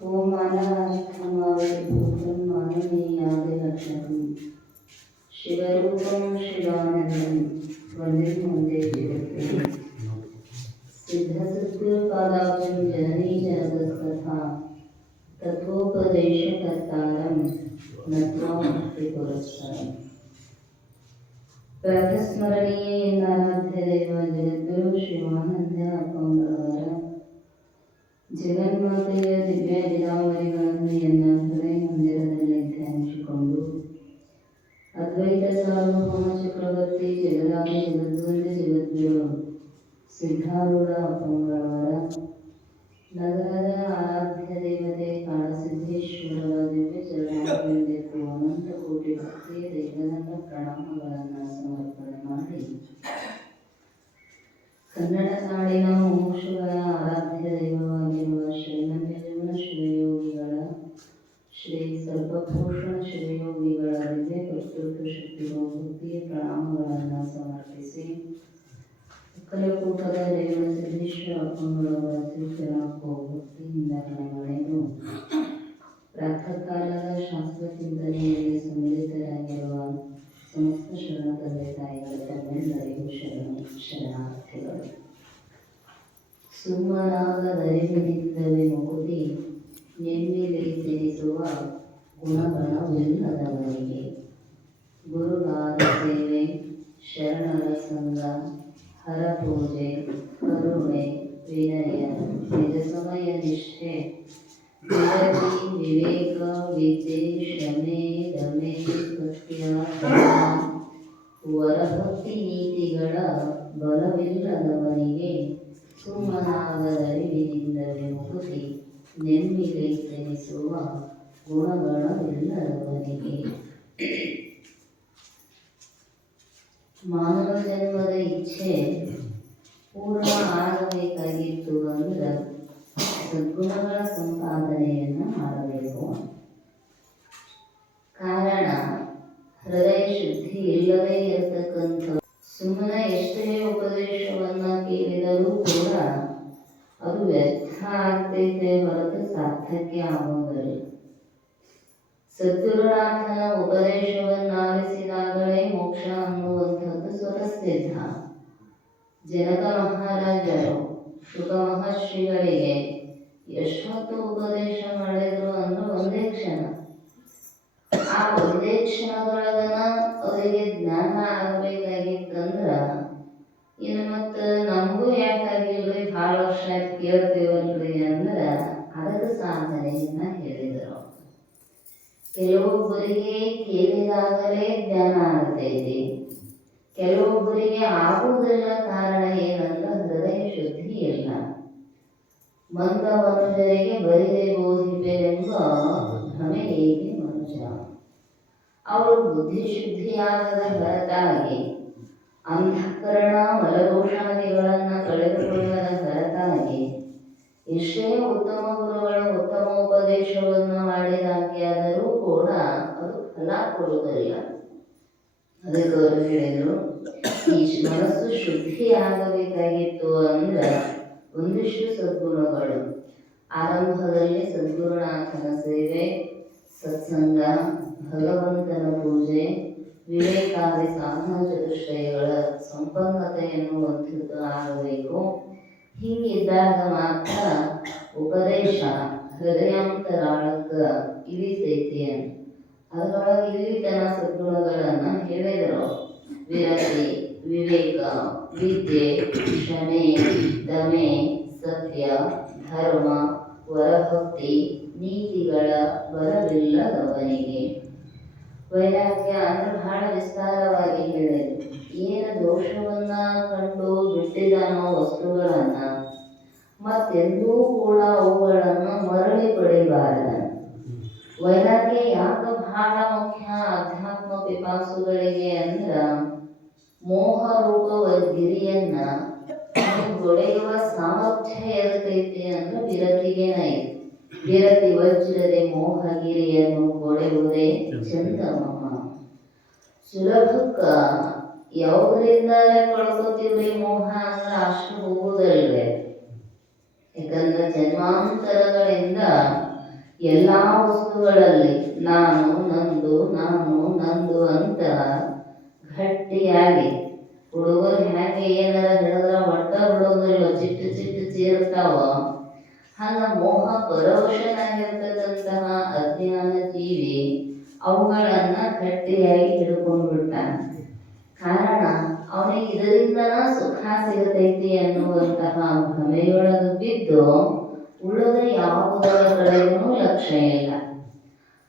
ಓಂ ಮಾನವಾರ್ಥಮಾವಭೂತಂ ಮಾನನೀಯಾದಿಲಕ್ಷಣಂ ಶಿವರೂಪಂ ಶಿವಾನಂದಂ ವಂದೇ ಮುಂದೆ ಜಗತ್ತೇ ಸಿದ್ಧಸದ್ಗುರುಪಾದಾಬ್ಜಂ ಜನನೀ ಜಗತ್ಕಥಾ ತತ್ವೋಪದೇಶಕರ್ತಾರಂ ನತ್ವಾ ಮುಕ್ತಿ ಪುರಸ್ಸರಂ ಪ್ರಾತಸ್ಮರಣೀಯ ಎಂದಾರಾಧ್ಯ ದೈವ ಜಗದ್ಗುರು ಶಿವಾನಂದ ಅಪ್ಪಂಗಳವರ ಜಗನ್ಮಾತೆಯ ದಿವ್ಯ ಲೀಲಾವರಿಗಳನ್ನು ಎನ್ನ ಹೃದಯ ಮಂದಿರದಲ್ಲಿ ಧ್ಯಾನಿಸಿಕೊಂಡು ಅದ್ವೈತ ಸಾರ್ವಭೌಮ ಚಕ್ರವರ್ತಿ ಜಗದಾದಿ ಜಗದ್ವಂದ ಜಗದ್ಗುರು ಸಿದ್ಧಾರೂಢ ಅಪ್ಪಂಗಳವರ ನಗರದ ಆರಾಧ್ಯ ದೇವತೆ ಕಾಳಸಿದ್ದೇಶ್ವರರ ದಿವ್ಯ ಚರಣಾರವಿಂದಕ್ಕೂ ಅನಂತ ಕೋಟಿ ಭಕ್ತಿಯ ದೈವದಂಡ ಪ್ರಣಾಮಗಳನ್ನು ಸಮರ್ಪಣೆ ಮಾಡಿ ಕನ್ನಡ ನಾಡಿನ ಮುಮುಕ್ಷುಗಳ ಆರಾಧ್ಯ ದೈವವಾಗಿರುವ ಶ್ರೀಮನ್ಯಜೀವನ ಶಿವಯೋಗಿಗಳ ಶ್ರೀ ಸರ್ವಭೂಷಣ ಶಿವಯೋಗಿಗಳ ದಿವ್ಯ ಕರ್ತೃತ್ವ ಶಕ್ತಿಗಳು ಭಕ್ತಿಯ ಪ್ರಣಾಮಗಳನ್ನು ಸಮರ್ಪಿಸಿ ಉಕ್ಕಲಕೂಟದ ರೇವಣ ಸಿದ್ದೇಶ್ವರ ಅಪ್ಪಂಗಳವರ ಶ್ರೀಚರಣಕ್ಕೂ ಭಕ್ತಿಯಿಂದ ಮನೆಮನೆಗೂ ಪ್ರಾತಃ ಕಾಲದ ಶಾಸ್ತ್ರ ಚಿಂತನೆಯಲ್ಲಿ ಸಮ್ಮಿಳಿತರಾಗಿರುವ ಸಮಸ್ತ ಶರಣ ತಂದೆ ತಾಯಿಗಳ ತಮ್ಮೆಲ್ಲರಿಗೂ ಶರಣಾರ್ಥಿಗಳು. ಸುಮ್ಮನಾಗದರಿವಿನಿಂದಲೇ ಮುಗುದಿ ನೆಮ್ಮಿಲಿ ತಿಳಿಸುವ ಗುಣಗಣವಿಲ್ಲದವರಿಗೆ ಗುರುಗಾದ ಸೇವೆ ಶರಣರ ಸಂಘ ಹರಪೂಜೆ ಕರುಣೆ ವಿನಯ ನಿಜ ಸಮಯ ನಿಷ್ಠೆ ವಿರತಿ ವಿವೇಕ ವಿದ್ಯೆ ಕ್ಷಮೆ ದಮೆ ಸತ್ಯ ವರಭಕ್ತಿ ನೀತಿಗಳ ಬಲವಿಲ್ಲದವನಿಗೆ ಸುಮ್ಮನಾಗದರಿವಿನಿಂದಲೇ ಮುಗುದಿ ನೆಮ್ಮಿಗೆ ತಿಳಿಸುವ ಗುಣಗಣವಿಲ್ಲದವನಿಗೆ. ಮಾನವ ಜನ್ಮದ ಇಚ್ಛೆ ಪೂರ್ಣ ಆಗಬೇಕಾಗಿತ್ತು ಅಂದ್ರೆ ಸದ್ಗುಣಗಳ ಸಂಪಾದನೆಯನ್ನು ಮಾಡಬೇಕು. ಕಾರಣ ಹೃದಯ ಶುದ್ಧಿ ಇಲ್ಲದೇ ಇರತಕ್ಕಂಥ ಸುಮ್ಮನೆ ಎಷ್ಟೇ ಉಪದೇಶವನ್ನ ಕೇಳಿದರೂ ಕೂಡ ಅದು ವ್ಯರ್ಥ ಆಗ್ತೈತೆ ಹೊರತು ಸಾರ್ಥಕ್ಯ ಆಗೋದಿಲ್ಲ. ಸದ್ಗುರುನಾಥನ ಉಪದೇಶವನ್ನಾಲಿಸಿದಾಗಲೇ ಮೋಕ್ಷ ಅನ್ನುವಂಥದ್ದು ಸ್ವತಃಸಿದ್ಧ. ಜನಕ ಮಹಾರಾಜರು ಶುಕ ಮಹರ್ಷಿಗಳಿಗೆ ಎಷ್ಟೊತ್ತು ಉಪದೇಶ ಮಾಡಿದ್ರು ಅಂದ್ರೆ ಒಂದೇ ಕ್ಷಣ. ಆ ಒಂದೇ ಕ್ಷಣದೊಳಗನ ಅವರಿಗೆ ಜ್ಞಾನ ಆಗಬೇಕಾಗಿತ್ತಂದ್ರ ಇನ್ನು ಮತ್ತು ನಮಗೂ ಯಾಕಾಗಿಲ್ರಿ ಭಾಳ ವರ್ಷ ಆಯ್ತು ಕೇಳ್ತೇವಲ್ರಿ ಅಂದ್ರ ಅದಕ್ಕೆ ಸಾಧನೆಯನ್ನ ಹೇಳಿದರು. ಕೆಲವೊಬ್ಬರಿಗೆ ಕೇಳಿದಾಗಲೇ ಜ್ಞಾನ ಆಗ್ತೈತಿ, ಕೆಲವೊಬ್ಬರಿಗೆ ಆಗುವುದಿಲ್ಲ. ಕಾರಣ ಏನಂದ್ರೆ ಹೃದಯ ಶುದ್ಧಿ ಇಲ್ಲ. ಮಂದ ಮನುಷ್ಯರಿಗೆ ಬರಿದೆ ಬೋಧಿಪೆಂಬ ಭ್ರಮೆ ಏಕೆ ಮನುಷ್ಯ. ಅವರು ಬುದ್ಧಿ ಶುದ್ಧಿಯಾಗದ ಹೊರತಾಗಿ ಅಂತಃಕರಣ ಮಲದೋಷಾದಿಗಳನ್ನ ಕಳೆದುಕೊಳ್ಳದ ಹೊರತಾಗಿ ಎಷ್ಟೇ ಉತ್ತಮ ಗುರುಗಳು ಉತ್ತಮ ಉಪದೇಶವನ್ನು ಮಾಡಿದಾಗಿಯಾದರೂ ಕೂಡ ಅದು ಫಲ ಕೊಡುವುದಿಲ್ಲ. ಅದಕ್ಕೆ ಅವರು ಹೇಳಿದರು, ಈ ಮನಸ್ಸು ಶುದ್ಧಿ ಆಗಬೇಕಾಗಿತ್ತು ಅಂದ್ರೆ ಒಂದಿಷ್ಟು ಸದ್ಗುಣಗಳು. ಆರಂಭದಲ್ಲಿ ಸದ್ಗುರುನಾಥನ ಸೇವೆ, ಸತ್ಸಂಗ, ಭಗವಂತನ ಪೂಜೆ, ವಿವೇಕಾದಿ ಸಾಧನ ಚತುಷ್ಟಯಗಳ ಸಂಪನ್ನತೆ ಎನ್ನುವಂಥದ್ದು ಆಗಬೇಕು. ಹೀಗಿದ್ದಾಗ ಮಾತ್ರ ಉಪದೇಶ ಹೃದಯಾಂತರಾಳಕ್ಕೆ ಇಳಿತೈತಿ. ಅದರೊಳಗೆ ಇಳಿತನ ಸದ್ಗುಣಗಳನ್ನ ಹೇಳಿದರು. ವಿರತಿ, ವಿವೇಕ, ವಿದ್ಯೆ, ಕ್ಷಮೆ, ದಮೆ, ಸತ್ಯ, ಧರ್ಮ, ವರಭಕ್ತಿ ನೀತಿಗಳ ಬಲವಿಲ್ಲದವನಿಗೆ. ವೈರಾಗ್ಯ ಅಂದ್ರೆ ಬಹಳ ವಿಸ್ತಾರವಾಗಿ ಹೇಳಿದರು. ಏನು ದೋಷವನ್ನ ಕಂಡು ಬಿಟ್ಟಿದಾನೋ ವಸ್ತುಗಳನ್ನ ಮತ್ತೆಂದೂ ಕೂಡ ಅವುಗಳನ್ನು ಮರಳಿ ಪಡಿಬಾರದ. ವೈರಾಗ್ಯ ಯಾಕೆ ಬಹಳ ಮುಖ್ಯ ಅಧ್ಯಾತ್ಮ ಪಿಪಾಸುಗಳಿಗೆ ಅಂದ್ರ ಮೋಹ ರೂಪವ ಗಿರಿಯನ್ನ ಗೊಡೆಯುವ ಸಾಮರ್ಥ್ಯ ಇರತೈತಿ ಅಂದ್ರೆ ವಿರತಿಗೆ ನೈತಿ. ವಿರತಿ ವಜ್ರದೆ ಮೋಹಗಿರಿಯನ್ನು ಗೊಡೆಯುವುದೇ ಚಂದಮಹ. ಸುಲಭಕ್ಕ ಯಾವುದರಿಂದ ಕಳ್ಕೊತೀವ್ರಿ ಮೋಹ ಅಂದ್ರೆ ಅಷ್ಟು ಹೋಗುವುದಲ್ವೇ. ಯಾಕಂದ್ರೆ ಜನ್ಮಾಂತರಗಳಿಂದ ಎಲ್ಲ ವಸ್ತುಗಳಲ್ಲಿ ನಾನು ನಂದು ನಾನು ನಂದು ಅಂತ ಗಟ್ಟಿಯಾಗಿ ಹುಡುಗರು ಹೆಣಗೆ ಏನಾರ ಹಿಡಿದ್ರ ಒಟ್ಟ ಬಿಡೋದಿಲ್ಲ, ಚಿಟ್ಟು ಚಿಟ್ಟು ಚೀರ್ತಾವ. ಹಂಗ ಮೋಹ ಪರವಶನಾಗಿರ್ತಕ್ಕಂತಹ ಅಜ್ಞಾನ ಜೀವಿ ಅವುಗಳನ್ನ ಗಟ್ಟಿಯಾಗಿ ಹಿಡ್ಕೊಂಡು ಬಿಡ್ತಾನೆ. ಕಾರಣ ಅವನಿಗೆ ಇದರಿಂದನ ಸುಖ ಸಿಗತೈತಿ ಅನ್ನುವಂತಹ ಭ್ರಮೆಯೊಳಗೆ ಬಿದ್ದು ಉಳಿದ ಯಾವುದರ ಕಡೆಗೂ ಲಕ್ಷ್ಯ ಇಲ್ಲ.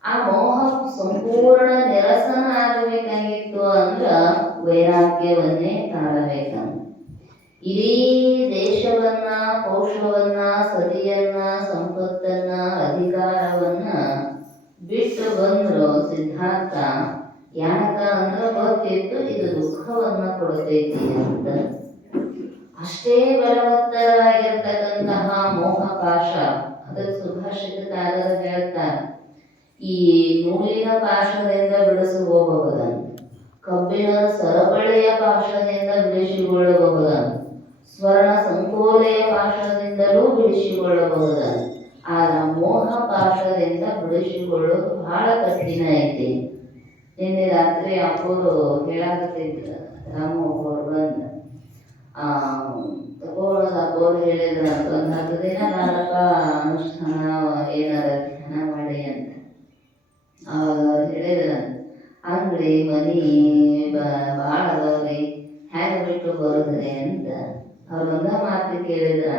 ಆ ಮೋಹ ಸಂಪೂರ್ಣ ನಿರಸನ ಆಗಬೇಕಾಗಿತ್ತು ಅಂದ್ರ ವೈರಾಗ್ಯವನ್ನೇ ತಾಳಬೇಕಂತ. ಇಡೀ ದೇಶವನ್ನ, ಕೋಶವನ್ನ, ಸತಿಯನ್ನ, ಸಂಪತ್ತನ್ನ, ಅಧಿಕಾರವನ್ನ ಬಿಟ್ಟು ಬಂದ್ರು ಸಿದ್ಧಾರ್ಥ. ಯಾಕ ಅಂದ್ರ ಗೊತ್ತಿತ್ತು ಇದು ದುಃಖವನ್ನ ಕೊಡ್ತೈತಿ ಅಂತ. ಅಷ್ಟೇ ಬಲವತ್ತರಾಗಿರ್ತಕ್ಕಂತಹ ಮೋಹ ಪಾಶ, ಅದಕ್ಕೆ ಸುಭಾಷಿತಕಾರರು ಹೇಳ್ತಾರೆ, ಈ ನೂಲಿನ ಪಾಶದಿಂದ ಬಿಡಿಸಿಕೊಳ್ಳಬಹುದಂತ, ಕಬ್ಬಿಣದ ಸರಪಳಿಯ ಪಾಶದಿಂದ ಬಿಡಿಸಿಕೊಳ್ಳಬಹುದಂತ, ಸ್ವರ್ಣ ಸಂಕೋಲೆಯ ಪಾಶದಿಂದಲೂ ಬಿಡಿಸಿಕೊಳ್ಳಬಹುದಂತ. ಆದ್ರೆ ಮೋಹ ಪಾಶದಿಂದ ಬಿಡಿಸಿಕೊಳ್ಳೋದು ಬಹಳ ಕಠಿಣ ಐತಿ. ನಿನ್ನೆ ರಾತ್ರಿ ಅಪ್ಪರು ಹೇಳಾಕತ್ತಿದ್ರು, ರಾಮೋರು ಬಂದ ತಗೊಳ್ಳೋದು. ಅಪ್ಪರು ಹೇಳಿದ್ರ ಒಂದು 10 ದಿನ ನಾಟಕ ಅನುಷ್ಠಾನ ಏನಾರ ಧ್ಯಾನ ಮಾಡಿ ಅಂತ. ಅವಾಗ ಹೇಳಿದ್ರ ಅಂಗಡಿ ಮನಿ ಭಾಳ ಅದಾವ್ರಿ, ಹ್ಯಾಂಗ ಬಿಟ್ಟು ಬರುದ್ರಿ ಅಂತ. ಅವ್ರೊಂದ ಮಾತು ಕೇಳಿದ್ರ,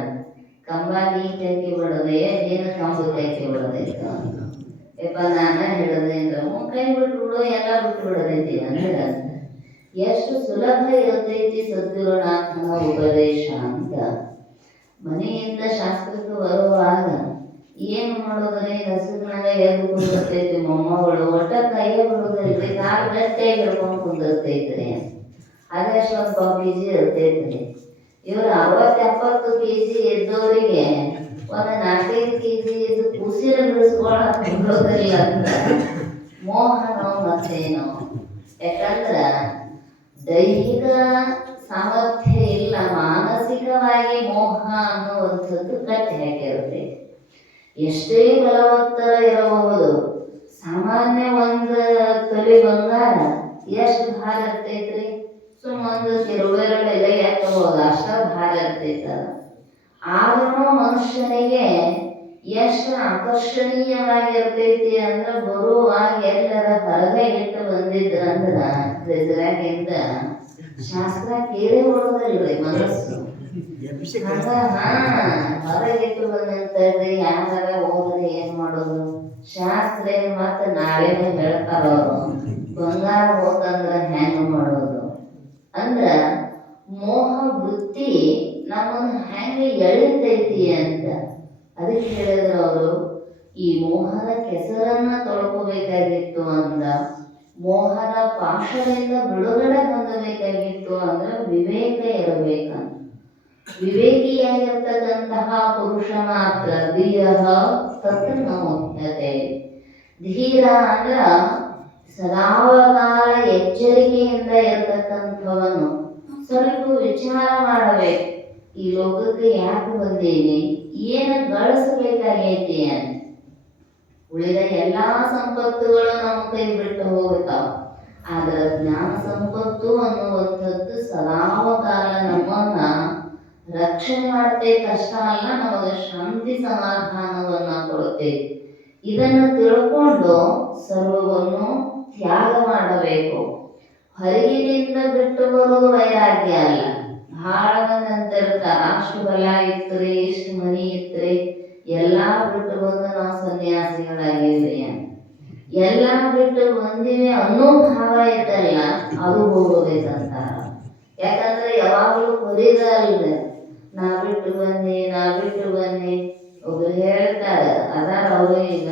ಕಂಬ ನೀ ಕೈಕಿ ಬಿಡೋದಯ್ಯ, ನೀನು ಕಂಬ ಕೈಕಿ ಬಿಡೋದೈತ. ಯಪ್ಪ ನಾನ ಹಿಡದೇನ್ರ ಕೈ ಬಿಟ್ಟು ಬಿಡು, ಎಲ್ಲ ಬಿಟ್ಟು ಬಿಡೋದೈತಿ ಅಂದ್ರೆ ಎಷ್ಟು ಸುಲಭ ಇರ್ತೈತಿ ಸದ್ಗುರುನಾಥನ ಉಪದೇಶ ಅಂತ. ಮನೆಯಿಂದ ಶಾಸ್ತ್ರಕ್ಕೆ ಬರುವಾಗ ಏನು ಮಾಡೋದ್ರಿ, ಹಸುನಾಗ ಎದ್ದು ಕುಂದಿರ್ತೈತಿ ಮೊಮ್ಮಗಳು, ಒಟ್ಟ ಕೈಯ ಬಿಡೋದಿಲ್ರಿ, ಕಾಲು ಗಟ್ಟಿಯಾಗಿ ಹಿಡ್ಕೊಂಡು ಕುಂದಿರ್ತೈತ್ರಿ. ಅದೆಷ್ಟೊಂದು ಕೆಜಿ ಇರ್ತೈತ್ರಿ. ಇವ್ರು 60-70 ಕೆಜಿ ಎದ್ದವರಿಗೆ ಒಂದು 4-5 ಕೆಜಿ ಇದು ಕುಸಿರ ಬಿಡಿಸ್ಕೊಳಕ್ ಬಿಡೋದಿಲ್ಲ ಅಂತ ಮೋಹನೋ ಮತ್ತೇನೋ. ಯಾಕಂದ್ರ ದೈಹಿಕ ಸಾಮರ್ಥ್ಯ ಇಲ್ಲ, ಮಾನಸಿಕವಾಗಿ ಮೋಹ ಅನ್ನುವಂಥದ್ದು ಕಟ್ಟಿ ಹಾಕಿರುತ್ತೆ. ಎಷ್ಟೇ ಬಲವತ್ತರ ಇರಬಹುದು, ಸಾಮಾನ್ಯ ಒಂದು ತೊಲೆ ಬಂಗಾರ ಎಷ್ಟು ಭಾರ ಇರ್ತೈತ್ರಿ? ಸುಮ್ಮೊಂದು ಕಿರುಬೆರಳೆಲ್ಲ ಎತ್ತಬಹುದು, ಅಷ್ಟ ಭಾರ ಇರ್ತೈತದ. ಆದ್ರೂ ಮನುಷ್ಯನಿಗೆ ಎಷ್ಟು ಆಕರ್ಷಣೀಯವಾಗಿರ್ತೈತಿ ಅಂದ್ರ ಬರುವಾಗ ಎಲ್ಲರ ಹೊರಗೆ ಇಟ್ಟು ಬಂದಿದ್ರಂದ್ರ ಇದ್ರಾಗಿಂದ ಶಾಸ್ತ್ರ ಕೇಳಿ ಬಿಡೋದಲ್ರಿ ಮನಸ್ಸು. ಹೊರಗಿಟ್ಟು ಬಂದಂತೇಳಿ ಯಾರ ಹೋದ್ರೆ ಏನ್ ಮಾಡೋದು? ಶಾಸ್ತ್ರ ಏನ್ ಮತ್ತ ನಾಳೆನೇ ಹೇಳ್ತಾರ ಅವರು, ಬಂಗಾರ ಹೋತಂದ್ರ ಹೆಂಗ ಮಾಡೋದು ಅಂದ್ರ ಮೋಹ ವೃತ್ತಿ ನಮ್ಮನ್ನ ಹೆಂಗ ಎಳಿತೈತಿ ಅಂತ. ಅದಕ್ಕೆ ಹೇಳಿದ್ರು ಅವರು, ಈ ಮೋಹದ ಕೆಸರನ್ನ ತೊಳ್ಕೋಬೇಕಾಗಿತ್ತು ಅಂದ್ರ, ಮೋಹದ ಪಾಶದಿಂದ ಬಿಡುಗಡೆ ಹೊಂದಬೇಕಾಗಿತ್ತು ಅಂದ್ರ ವಿವೇಕ ಇರಬೇಕಂತ. ವಿವೇಕಿಯಾಗಿರ್ತಕ್ಕಂತಹ ಪುರುಷ ಮಾತ್ರ ಧೀರ ತತ್ ನ ಮುಖ್ಯತೆ. ಧೀರ ಅಂದ್ರ ಸದಾಕಾಲ ಎಚ್ಚರಿಕೆಯಿಂದ ಇರತಕ್ಕಂಥವನು. ಸ್ವಲ್ಪ ವಿಚಾರ ಮಾಡಬೇಕು, ಈ ಲೋಕಕ್ಕೆ ಯಾಕೆ ಬಂದೀನಿ, ಏನು ಗಳಿಸಬೇಕಾಗೈತಿ ಅಂತ. ಉಳಿದ ಎಲ್ಲಾ ಸಂಪತ್ತುಗಳು ನಮ್ಮ ಕೈ ಬಿಟ್ಟು ಹೋಗ್ತಾವ, ಆದ್ರ ಜ್ಞಾನ ಸಂಪತ್ತು ಅನ್ನುವಂಥದ್ದು ಸದಾಕಾಲ ನಮ್ಮನ್ನ ರಕ್ಷಣೆ ಮಾಡ್ತೈತೆ. ಕಷ್ಟ ಅಲ್ಲ, ನಮಗೆ ಶಾಂತಿ ಸಮಾಧಾನವನ್ನ ಕೊಡುತ್ತೈತಿ. ಇದನ್ನು ತಿಳ್ಕೊಂಡು ಸರ್ವವನ್ನು ತ್ಯಾಗ ಮಾಡಬೇಕು. ಹೊರಗಿನಿಂದ ಬಿಟ್ಟು ಬರೋದು ವೈರಾಗ್ಯ ಅಲ್ಲ. ಬಹಳ ಮಂದಿ ಅಂತಿರ್ತಾರ, ಅಷ್ಟು ಬಲ ಇತ್ರಿ, ಇಷ್ಟು ಮನಿ ಇತ್ರಿ, ಎಲ್ಲಾ ಬಿಟ್ಟು ಬಂದು ನಾವು ಸನ್ಯಾಸಿಗಳಾಗಿದ್ವಿ ಅಂತ. ಎಲ್ಲಾ ಬಿಟ್ಟು ಬಂದಿವಿ ಅನ್ನೋ ಭಾವ ಐತಲ್ಲ, ಅದು ಹೋಗೋಬೇಕಂತಾರ. ಯಾಕಂದ್ರೆ ಯಾವಾಗಲೂ ಹೊರಿದ ಅಲ್ದ, ನಾ ಬಿಟ್ಟು ಬನ್ನಿ. ಒಬ್ರು ಹೇಳ್ತಾರ, ಅದಾರ ಅವರು, ಈಗ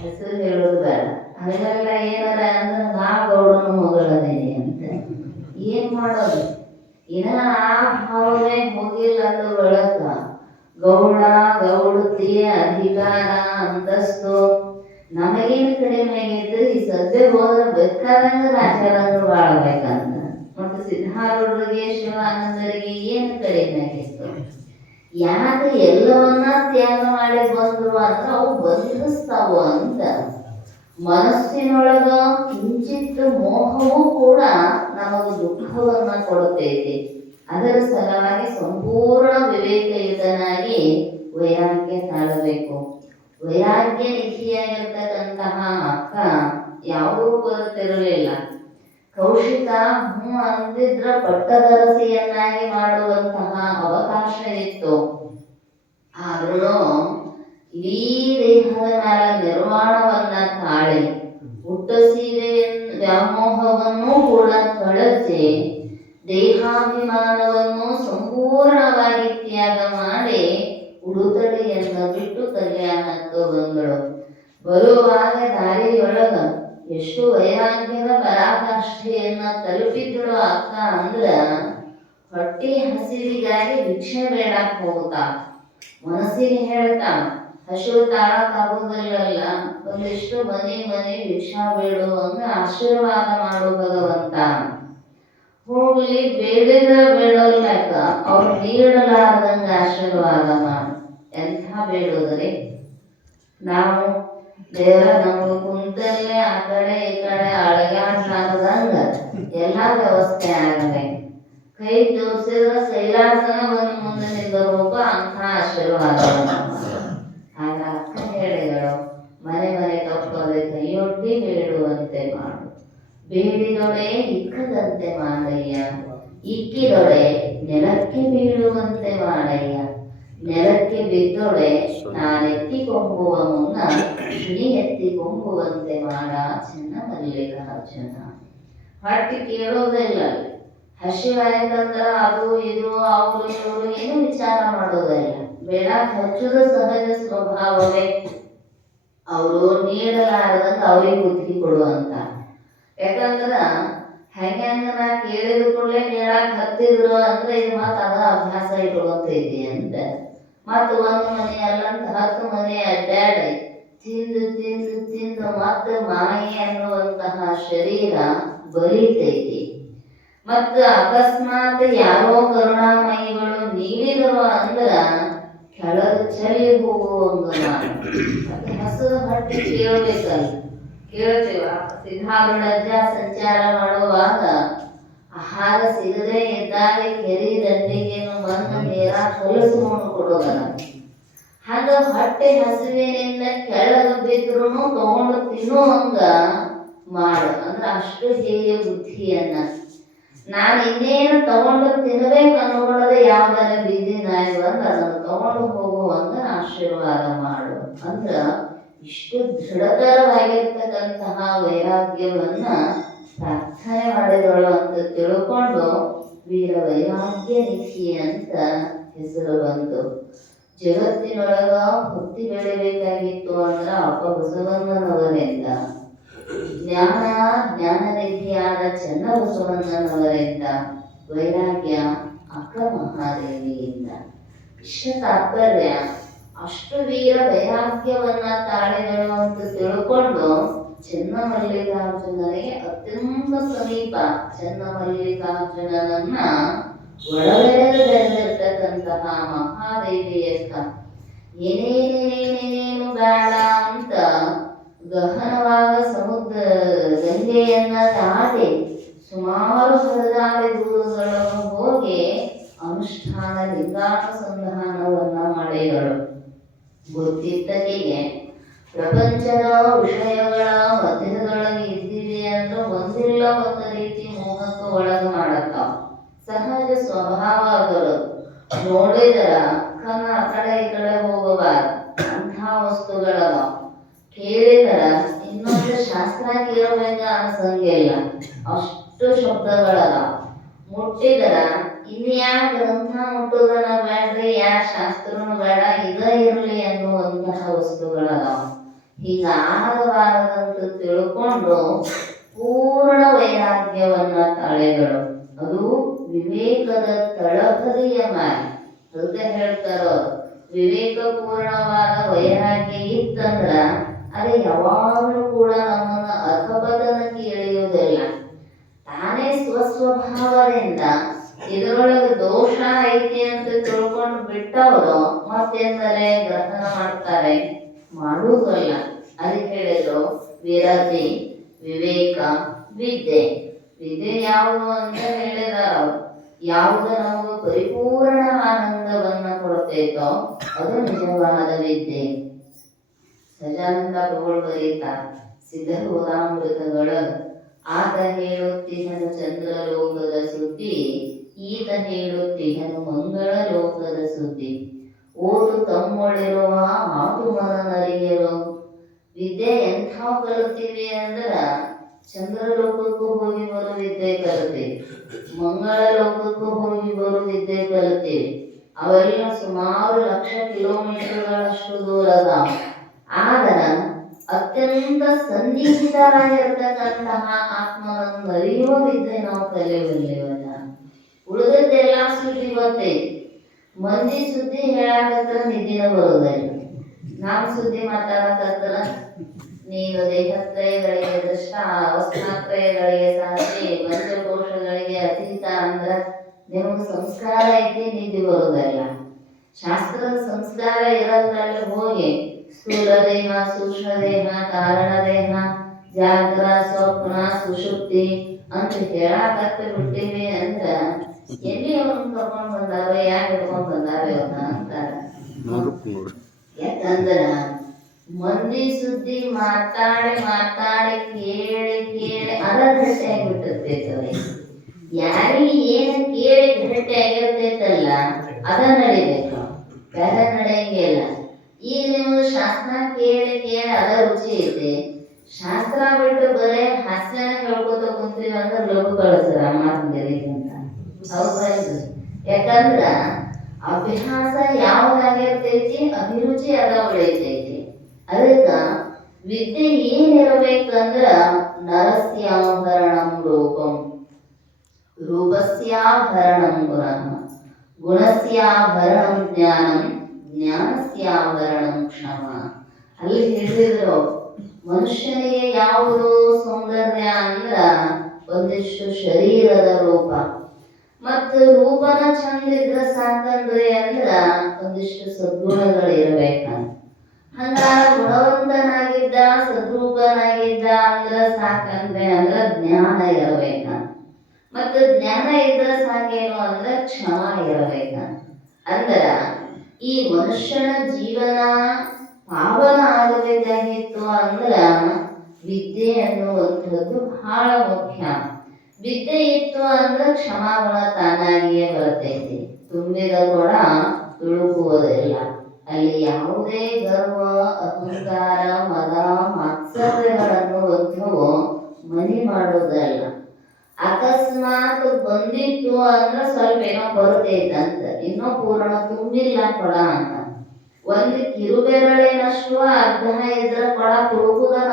ಹೆಸರು ಹೇಳೋದು ಬೇಡ. ಹಾಗೆಲ್ಲ ಏನಾರ ಅಂದ್ರೆ ನಾ ಗೌಡನ ಮಗಳದೇನಿ ಅಂತ. ಏನ್ ಮಾಡೋದು? ಇನ್ನ ಆ ಭಾವನೆ ಹೋಗಿಲ್ಲ ಅಂದ ಒಳಕ ಗೌಡ ಗೌಡತಿಯ ಅಧಿಕಾರ ಅಂತಸ್ತು ನಮಗೇನು ಕಡಿಮೆ ಆಗೈತ್ರಿ? ಈ ಸದ್ಯ ಹೋದ್ರೆ ಬೇಕಾದಂಗ ರಾಜರಂಗ ಬಾಳ್ಬೇಕಂತ. ಮತ್ತು ಸಿದ್ಧಾರೂಢರಿಗೆ, ಶಿವಾನಂದರಿಗೆ ಏನು ಕಡಿಮೆ ಆಗಿತ್ತು? ಯಾಕೆ ಎಲ್ಲವನ್ನ ತ್ಯಾಗ ಮಾಡಿ ಬಂದ್ರು ಅಂದ್ರೆ ಅವು ಬಂಧಿಸ್ತಾವು ಅಂತ. ಮನಸ್ಸಿನೊಳಗ ಕಿಂಚಿತ್ ಮೋಹವೂ ಕೂಡ ನಮಗ ದುಃಖವನ್ನ ಕೊಡುತ್ತೈತಿ. ಅದರ ಸಲುವಾಗಿ ಸಂಪೂರ್ಣ ವಿವೇಕಯುತನಾಗಿ ವೈರಾಗ್ಯ ತಾಳಬೇಕು. ವೈರಾಗ್ಯ ನಿಧಿಯಾಗಿರ್ತಕ್ಕಂತಹ ಅಕ್ಕ ಯಾವುದೂ ಬರುತ್ತಿರಲಿಲ್ಲ. ಕೌಶಿಕ ಅಂದಿದ್ರ ಪಟ್ಟದರಸಿಯನ್ನಾಗಿ ಮಾಡುವಂತಹ ಅವಕಾಶ ಇತ್ತು. ಆದ್ರೂ ಇಡೀ ದೇಹದ ಮೇಲೆ ನಿರ್ಮಾಣವನ್ನ ತಾಳಿ ಹುಟ್ಟ ಸೀರೆಯ ವ್ಯಾಮೋಹವನ್ನು ಕೂಡ ಕಳಚಿ ದೇಹಾಭಿಮಾನವನ್ನು ಸಂಪೂರ್ಣವಾಗಿ ತ್ಯಾಗ ಮಾಡಿ ಉಡುತಡಿಯನ್ನು ಬಿಟ್ಟು ಕಲ್ಯಾಣಕ್ಕೆ ಬಂದಳು. ಬರುವಾಗ ದಾರಿಯೊಳಗ ಎಷ್ಟು ವೈರಾಗ್ಯದ ಪರಾಕಾಷ್ಠೆಯನ್ನ ತಲುಪಿದ್ದಳು ಅಕ್ಕ ಅಂದ್ರ, ಹೊಟ್ಟೆ ಹಸಿವಿಗಾಗಿ ಭಿಕ್ಷೆ ಬೇಡಕ್ ಹೋಗ್ತಾ ಮನಸ್ಸಿಗೆ ಹೇಳ್ತಾ ಹಸಿವು ತಾಳಕ್ಕಾಗುವುದಿಲ್ಲ, ಒಂದಿಷ್ಟು ಮನೆ ಭಿಕ್ಷಾ ಬೇಡು ಅಂದ್ರೆ ಆಶೀರ್ವಾದ ಮಾಡು ಭಗವಂತ. ಹೋಗ್ಲಿ ಬೇಡಿದ ಬೇಡೋಲ್ಯಾಕ ಅವ್ರು ನೀಡಲಾರ್ದಂಗ ಆಶೀರ್ವಾದ ಮಾಡು. ಎಂಥ ಬೇಡೋದ್ರಿ ನಾವು ದೇವರ ನಮ್ಗೆ ಕುಂತಲ್ಲೇ ಆ ಕಡೆ ಈ ಕಡೆ ಅಳಗಾಡ್ಲಾರ್ದಂಗ ಎಲ್ಲಾ ವ್ಯವಸ್ಥೆ ಆಗಬೇಕು. ಕೈ ಜೋಡಿಸಿದ್ರೆ ಕೈಲಾಸನ ಒಂದು ಮುಂದೆ ನಿಲ್ಲಬೇಕು ಅಂತ ಆಶೀರ್ವಾದ. ಆಗ ಅಕ್ಕ ಹೇಳಿದಳು, ಮನೆ ತಪ್ಪದೆ ಕೈಯೊಡ್ಡಿ ಬೇಡುವಂತೆ ಮಾಡು. ಬೇಡಿದೊಡೆ ಇಕ್ಕದಂತೆ ಮಾಡಯ್ಯ, ಇಕ್ಕಿದೊಡೆ ನೆಲಕ್ಕೆ ಬೀಳುವಂತೆ ಮಾಡಯ್ಯ. ನೆಲಕ್ಕೆ ಬಿದ್ದೊಡೆ ನಾನೆತ್ತಿಕೊಂಬುವ ಮುನ್ನ ನೀ ಎತ್ತಿಕೊಂಬುವಂತೆ ಮಾಡ ಚೆನ್ನ ಮಲ್ಲಿಕಾರ್ಜುನ. ಹೊಟ್ಟೆ ಕೇಳೋದಿಲ್ಲ, ಹಸಿವಾಯ್ತಂದ್ರ ಅದು ಇದು ಅವರು ಇವರು ಏನು ವಿಚಾರ ಮಾಡೋದಿಲ್ಲ. ಬೇಡ ಹಚ್ಚುದ ಸಹಜ ಸ್ವಭಾವವೇ. ಅವರು ನೀಡಲಾರದಂಗ ಅವ್ರಿಗೆ ಬುದ್ಧಿ ಕೊಡುವಂತ. ಯಾಕಂದ್ರ ಹೆಂಗ ನಾ ಕೇಳಿದ ಕೂಡಲೇ ನೀಡಾಕ್ ಹತ್ತಿದ್ರು ಅಂದ್ರೆ ಇದು ಮತ್ತ ಅದ ಅಭ್ಯಾಸ ಇಟ್ಕೊಂತೈತಿ ಅಂತ. ಮತ್ತ ಒಂದು ಮನೆ ಅಲ್ಲಂತ 10 ಮನೆ ಅಡ್ಡಾಡಿ ತಿಂದು ಮತ್ತೆ ಮಾಯಿ ಅನ್ನುವಂತಹ ಶರೀರ ಬಲಿತೈತಿ. ಮತ್ತ ಅಕಸ್ಮಾತ್ ಯಾರೋ ಕರುಣಾಮಯಿಗಳು ನೀಡಿದವ ಅಂದ್ರ ಕೆಳಗೆ ಚಲಿ ಹೋಗುವಂಗ ಮಾಡಿ. ಮತ್ತೆ ಹಸು ಹಟ್ಟಿ ಕೇಳಬೇಕಲ್ಲ, ಕೇಳ್ತೀವ. ಸಿದ್ಧಾರೂಢಜ್ಜ ಸಂಚಾರ ಮಾಡುವಾಗ ಆಹಾರ ಸಿಗದೆ ಇದ್ದಾಗ ಕೆರೆ ದಂಡಿಗೇನು ಬಂದು ನೀರ ಹೊಲಸ್ಕೊಂಡು ಕೊಡೋದಲ್ಲ. ಹಂಗ ಹೊಟ್ಟೆ ಹಸುವಿನಿಂದ ಕೆಳಗೆ ಬಿದ್ರು ತಗೊಂಡು ತಿನ್ನುವಂಗ ಮಾಡು ಅಂದ್ರೆ ಅಷ್ಟು ಹೇಯ ಬುದ್ಧಿಯನ್ನ. ನಾನು ಇನ್ನೇನು ತಗೊಂಡು ತಿನ್ಬೇಕು ಅನ್ಕೊಳ್ಳದೆ ಯಾವ್ದಾರ ಬೀದಿ ನಾಯಿ ಬಂದು ಅದನ್ನು ತಗೊಂಡು ಹೋಗುವಂಗ ಆಶೀರ್ವಾದ ಮಾಡು ಅಂದ್ರ ಇಷ್ಟು ದೃಢತರವಾಗಿರ್ತಕ್ಕಂತಹ ವೈರಾಗ್ಯವನ್ನ ಪ್ರಾರ್ಥನೆ ಮಾಡಿದಳು ಅಂತ ತಿಳ್ಕೊಂಡು ವೀರ ವೈರಾಗ್ಯ ನಿಧಿ ಅಂತ ಹೆಸರು ಬಂತು. ಜಗತ್ತಿನೊಳಗ ಭಕ್ತಿ ಬೆಳಿಬೇಕಾಗಿತ್ತು ಅಂದ್ರ ಅಪ್ಪ ಬಸವಣ್ಣನವರಿಂದ, ಜ್ಞಾನ ನಿಧಿಯಾದ ಚೆನ್ನ ಬಸವಣ್ಣನವರಿಂದ, ವೈರಾಗ್ಯ ಅಕ್ಕ ಮಹಾದೇವಿಯಿಂದ. ಇಷ್ಟ ತಾತ್ಪರ್ಯ. ಅಷ್ಟು ವೀರ ವೈರಾಗ್ಯವನ್ನ ತಾಳಿದಳು ಅಂತ ತಿಳ್ಕೊಂಡು ಚೆನ್ನ ಮಲ್ಲಿಕಾರ್ಜುನನಿಗೆ ಅತ್ಯಂತ ಸಮೀಪ ಚೆನ್ನ ಮಲ್ಲಿಕಾರ್ಜುನನನ್ನ ಒಳಗೆರೆದು ಬೆಳೆದಿರ್ತಕ್ಕಂತಹ ಮಹಾದೇವಿಯಕ್ಕ ಏನೇನೇನೇನೇನು ಬೇಡ ಅಂತ ಗಹನವಾದ ಸಮುದ್ರ ಗಂಗೆಯನ್ನ ದಾಟಿ ಸುಮಾರು ಹರಿದಾಡಿ ದೂರಗಳನ್ನು ಹೋಗಿ ಅನುಷ್ಠಾನ ಲಿಂಗಾನುಸಂಧಾನವನ್ನ ಮಾಡಿದಳು. ಗೊತ್ತಿದ್ದನಿಗೆ ಪ್ರಪಂಚದ ವಿಷಯಗಳ ಮಧ್ಯದೊಳಗೆ ಇದ್ದೀವಿ ಅಂದ್ರೆ ಒಂದಿಲ್ಲ ಒಂದು ರೀತಿ ಮೋಹಕ್ಕೆ ಒಳಗ ಮಾಡತ್ತಾವ. ಸಹಜ ಸ್ವಭಾವ ಅದಳು. ನೋಡಿದರ ಕಣ್ಣ ಆ ಕಡೆ ಈ ಕಡೆ ಹೋಗಬಾರದು ಅಂಥ ವಸ್ತುಗಳವ. ಕೇಳಿದರ ಇನ್ನೊಂದು ಶಾಸ್ತ್ರ ಕೇಳಬೇಕ ಅನ್ಸಂಗಿಲ್ಲ, ಅಷ್ಟು ಶಬ್ದಗಳದ. ಮುಟ್ಟಿದರ ಇನ್ಯಾ ಗ್ರಂಥ ಮುಟ್ಟುದನ ಬೇಡ್ರಿ, ಯಾ ಶಾಸ್ತ್ರನು ಬೇಡ, ಇದ ಇರಲಿ ಅನ್ನುವಂತಹ ವಸ್ತುಗಳದಾವ. ಹೀಗ ಆಗಬಾರದಂತ ತಿಳ್ಕೊಂಡು ಪೂರ್ಣ ವೈರಾಗ್ಯವನ್ನ ತಾಳಿದಳು. ಅದು ವಿವೇಕದ ತಳಹದಿಯ ಮಾರಿ. ಅದಕ್ಕೆ ಹೇಳ್ತಾರೋ ವಿವೇಕ ಪೂರ್ಣವಾದ ವೈರಾಗ್ಯ ಇತ್ತಂದ್ರ ಅದು ಯಾವಾಗಲೂ ಕೂಡ ನಮ್ಮನ್ನ ಅಧಪತನಕ್ಕೆ ಎಳೆಯುವುದಿಲ್ಲ. ತಾನೇ ಸ್ವಸ್ವಭಾವದಿಂದ ಇದರೊಳಗೆ ದೋಷ ಐತಿ ಅಂತ ತಿಳ್ಕೊಂಡು ಬಿಟ್ಟವರು ಮತ್ತೆಂದರೆ ಗ್ರಹಣ ಮಾಡ್ತಾರೆ. ಮಾಡುವುದಲ್ಲ. ಅದಕ್ಕೆ ಹೇಳಿದ್ರು ವಿರತಿ, ವಿವೇಕ, ವಿದ್ಯೆ. ವಿದ್ಯೆ ಯಾವುದು ಅಂತ ಹೇಳಿದಾರ ಅವರು. ಯಾವುದು ನಮಗೆ ಪರಿಪೂರ್ಣ ಆನಂದವನ್ನ ಕೊಡ್ತೈತೋ ಅದು ನಿಜವಾದ ವಿದ್ಯೆ. ಸಜಾನಂದ ಪ್ರಭುಗಳು ಬರೀತಾರೆ ಸಿದ್ಧಬೋಧಾಮೃತಗಳು, ಆತ ಹೇಳುತ್ತಿಹನು ಚಂದ್ರ ಲೋಕದ ಸುದ್ದಿ, ಈತ ಹೇಳುತ್ತಿಹನು ಮಂಗಳ ಲೋಕದ ಸುದ್ದಿ. ಓದು ತಮ್ಮೊಳಿರುವ ಮಾತು ಮನನರಿಯರು. ವಿದ್ಯೆ ಎಂಥ ಕಲಿತೀವಿ ಅಂದ್ರ ಚಂದ್ರ ಲೋಕಕ್ಕೂ ಹೋಗಿ ಬರೋ ವಿದ್ಯೆ ಕಲಿತೀವಿ, ಮಂಗಳ ಲೋಕಕ್ಕೂ ಹೋಗಿ ಬರೋ ವಿದ್ಯೆ ಕಲಿತೀವಿ. ಅವೆಲ್ಲ ಸುಮಾರು ಲಕ್ಷ ಕಿಲೋಮೀಟರ್ಗಳಷ್ಟು ದೂರ ಅದಾವ. ಆದ್ರ ಅತ್ಯಂತ ಸನ್ನಿಹಿತರಾಗಿರ್ತಕ್ಕಂತಹ ಆತ್ಮನನ್ನು ಅರಿಯುವ ವಿದ್ಯೆ ನಾವು ಕಲಿಯಬಲ್ಲೇವಲ್ಲ. ಉಳಿದದ್ದೆಲ್ಲ ಸುದ್ದಿ ಗೊತ್ತೈತಿ. ಮಂದಿ ಸುದ್ದಿ ಹೇಳಕತ್ರ ನಿದ್ದಿನ ಬರೋದಲ್ಲ. ನಾವು ಸುದ್ದಿ ಮಾತಾಡಕತ್ರ ನೀವು ದೇಹತ್ರಯಗಳಿಗೆ ದೃಷ್ಟ, ಅವಸ್ಥಾತ್ರಯಗಳಿಗೆ ಸಾಧ್ಯ, ಪಂಚಕೋಶಗಳಿಗೆ ಅತೀತ ಅಂದ್ರ ನಿಮಗೆ ಸಂಸ್ಕಾರ ಐತಿ, ನಿದ್ದೆ ಬರೋದಲ್ಲ. ಶಾಸ್ತ್ರದ ಸಂಸ್ಕಾರ ಇರೋದ್ರಲ್ಲಿ ಹೋಗಿ ಸ್ಥೂಲ ದೇಹ, ಸೂಕ್ಷ್ಮ ದೇಹ, ಕಾರಣ ದೇಹ, ಜಾಗ್ರ, ಸ್ವಪ್ನ, ಸುಷುಪ್ತಿ ಅಂತ ಹೇಳಕತ್ತ ಬಿಟ್ಟಿವಿ ಅಂದ್ರ ಎಲ್ಲಿ ಅವನ್ನ ಕರ್ಕೊಂಡ್ ಬಂದಾರ, ಯಾಕೆ ಹಿಡ್ಕೊಂಡ್ ಬಂದಾರ ಅವನ್ನ ಅಂತಾರ. ಯಾಕಂದ್ರ ಮಂದಿ ಸುದ್ದಿ ಮಾತಾಡಿ ಮಾತಾಡಿ ಕೇಳಿ ಕೇಳಿ ಅದ ಗಟ್ಟಿ ಆಗಿಬಿಟ್ಟಿರ್ತೈತವ್ರಿ. ಯಾರಿಗೆ ಏನು ಕೇಳಿ ಗಟ್ಟಿ ಆಗಿರ್ತೈತಲ್ಲ ಅದ ನಡಿಬೇಕು, ಬೇರೆ ನಡೆಯಂಗಿಲ್ಲ. ಈಗ ನೀವು ಶಾಸ್ತ್ರ ಕೇಳಿ ಕೇಳಿ ಅದ ರುಚಿ ಐತಿ. ಶಾಸ್ತ್ರ ಬಿಟ್ಟು ಬರೇ ಹಾಸ್ಯನ ಹೇಳ್ಕೊತ ಕುಂತೀವಿ ಅಂದ್ರೆ ಲೋಕ ಕಳಿಸ್ರ ಮಾತಂದಿರಿಗಂತ. ಹೌದು. ಯಾಕಂದ್ರ ಅಭ್ಯಾಸ ಯಾವ್ದಾಗಿರ್ತೈತಿ ಅಭಿರುಚಿ ಅದ ಉಳಿತೈತಿ. ಅದಕ್ಕ ವಿದ್ಯೆ ಏನಿರಬೇಕಂದ್ರ ನರಸ್ಯಾಭರಣಂ ರೂಪಂ, ರೂಪಸ್ಯಾಭರಣಂ ಗುಣಃ, ಗುಣಸ್ಯಾಭರಣಂ ಜ್ಞಾನಂ, ಜ್ಞಾನಸ್ಯಾಭರಣಂ ಕ್ಷಮ. ಅಲ್ಲಿ ಹೇಳಿದ್ರು ಮನುಷ್ಯನಿಗೆ ಯಾವುದು ಸೌಂದರ್ಯ ಅಂದ್ರ ಒಂದಿಷ್ಟು ಶರೀರದ ರೂಪ, ಮತ್ತು ರೂಪನ ಚಂದ ಇದ್ರ ಸಾಕಂದ್ರೆ ಅಂದ್ರ ಒಂದಿಷ್ಟು ಸದ್ಗುಣಗಳಿರ್ಬೇಕಂತ. ಹಂಗಾರ ಗುಣವಂತನಾಗಿದ್ದ ಸದ್ರೂಪನಾಗಿದ್ದ ಅಂದ್ರ ಸಾಕಂದ್ರೆ ಅಂದ್ರ ಜ್ಞಾನ ಇರಬೇಕಂತ. ಮತ್ತು ಜ್ಞಾನ ಇದ್ರ ಸಾಕೇನು ಅಂದ್ರ ಕ್ಷಮ ಇರಬೇಕಂತ. ಅಂದ್ರ ಈ ಮನುಷ್ಯನ ಜೀವನ ಪಾವನ ಆಗಬೇಕಾಗಿತ್ತು ಅಂದ್ರ ವಿದ್ಯೆ ಅನ್ನುವಂಥದ್ದು ಬಹಳ ಮುಖ್ಯ. ವಿದ್ಯೆ ಇತ್ತು ಅಂದ್ರ ಕ್ಷಮಾಗುಣ ತಾನಾಗಿಯೇ ಬರ್ತೈತಿ. ತುಂಬಿದ ಕೊಡ ತುಳುಕುವುದಿಲ್ಲ. ಅಲ್ಲಿ ಯಾವುದೇ ಗರ್ವ, ಅಹಂಕಾರ, ಮದ, ಮಾತ್ಸರ್ಯಗಳನ್ನುವಂಥವು ಮನಿ ಮಾಡೋದಲ್ಲ. ಅಕಸ್ಮಾತ್ ಬಂದಿತ್ತು ಅಂದ್ರ ಸ್ವಲ್ಪ ಏನೋ ಬರ್ತೈತಂತ, ಇನ್ನೂ ಪೂರ್ಣ ತುಂಬಿಲ್ಲ ಕೊಡ ಅಂತ. ಒಂದು ಕಿರುಬೆರಳಿನಷ್ಟು ಅರ್ಧ ಇದ್ರ ಕೊಡ ತುಳುಕುದನ.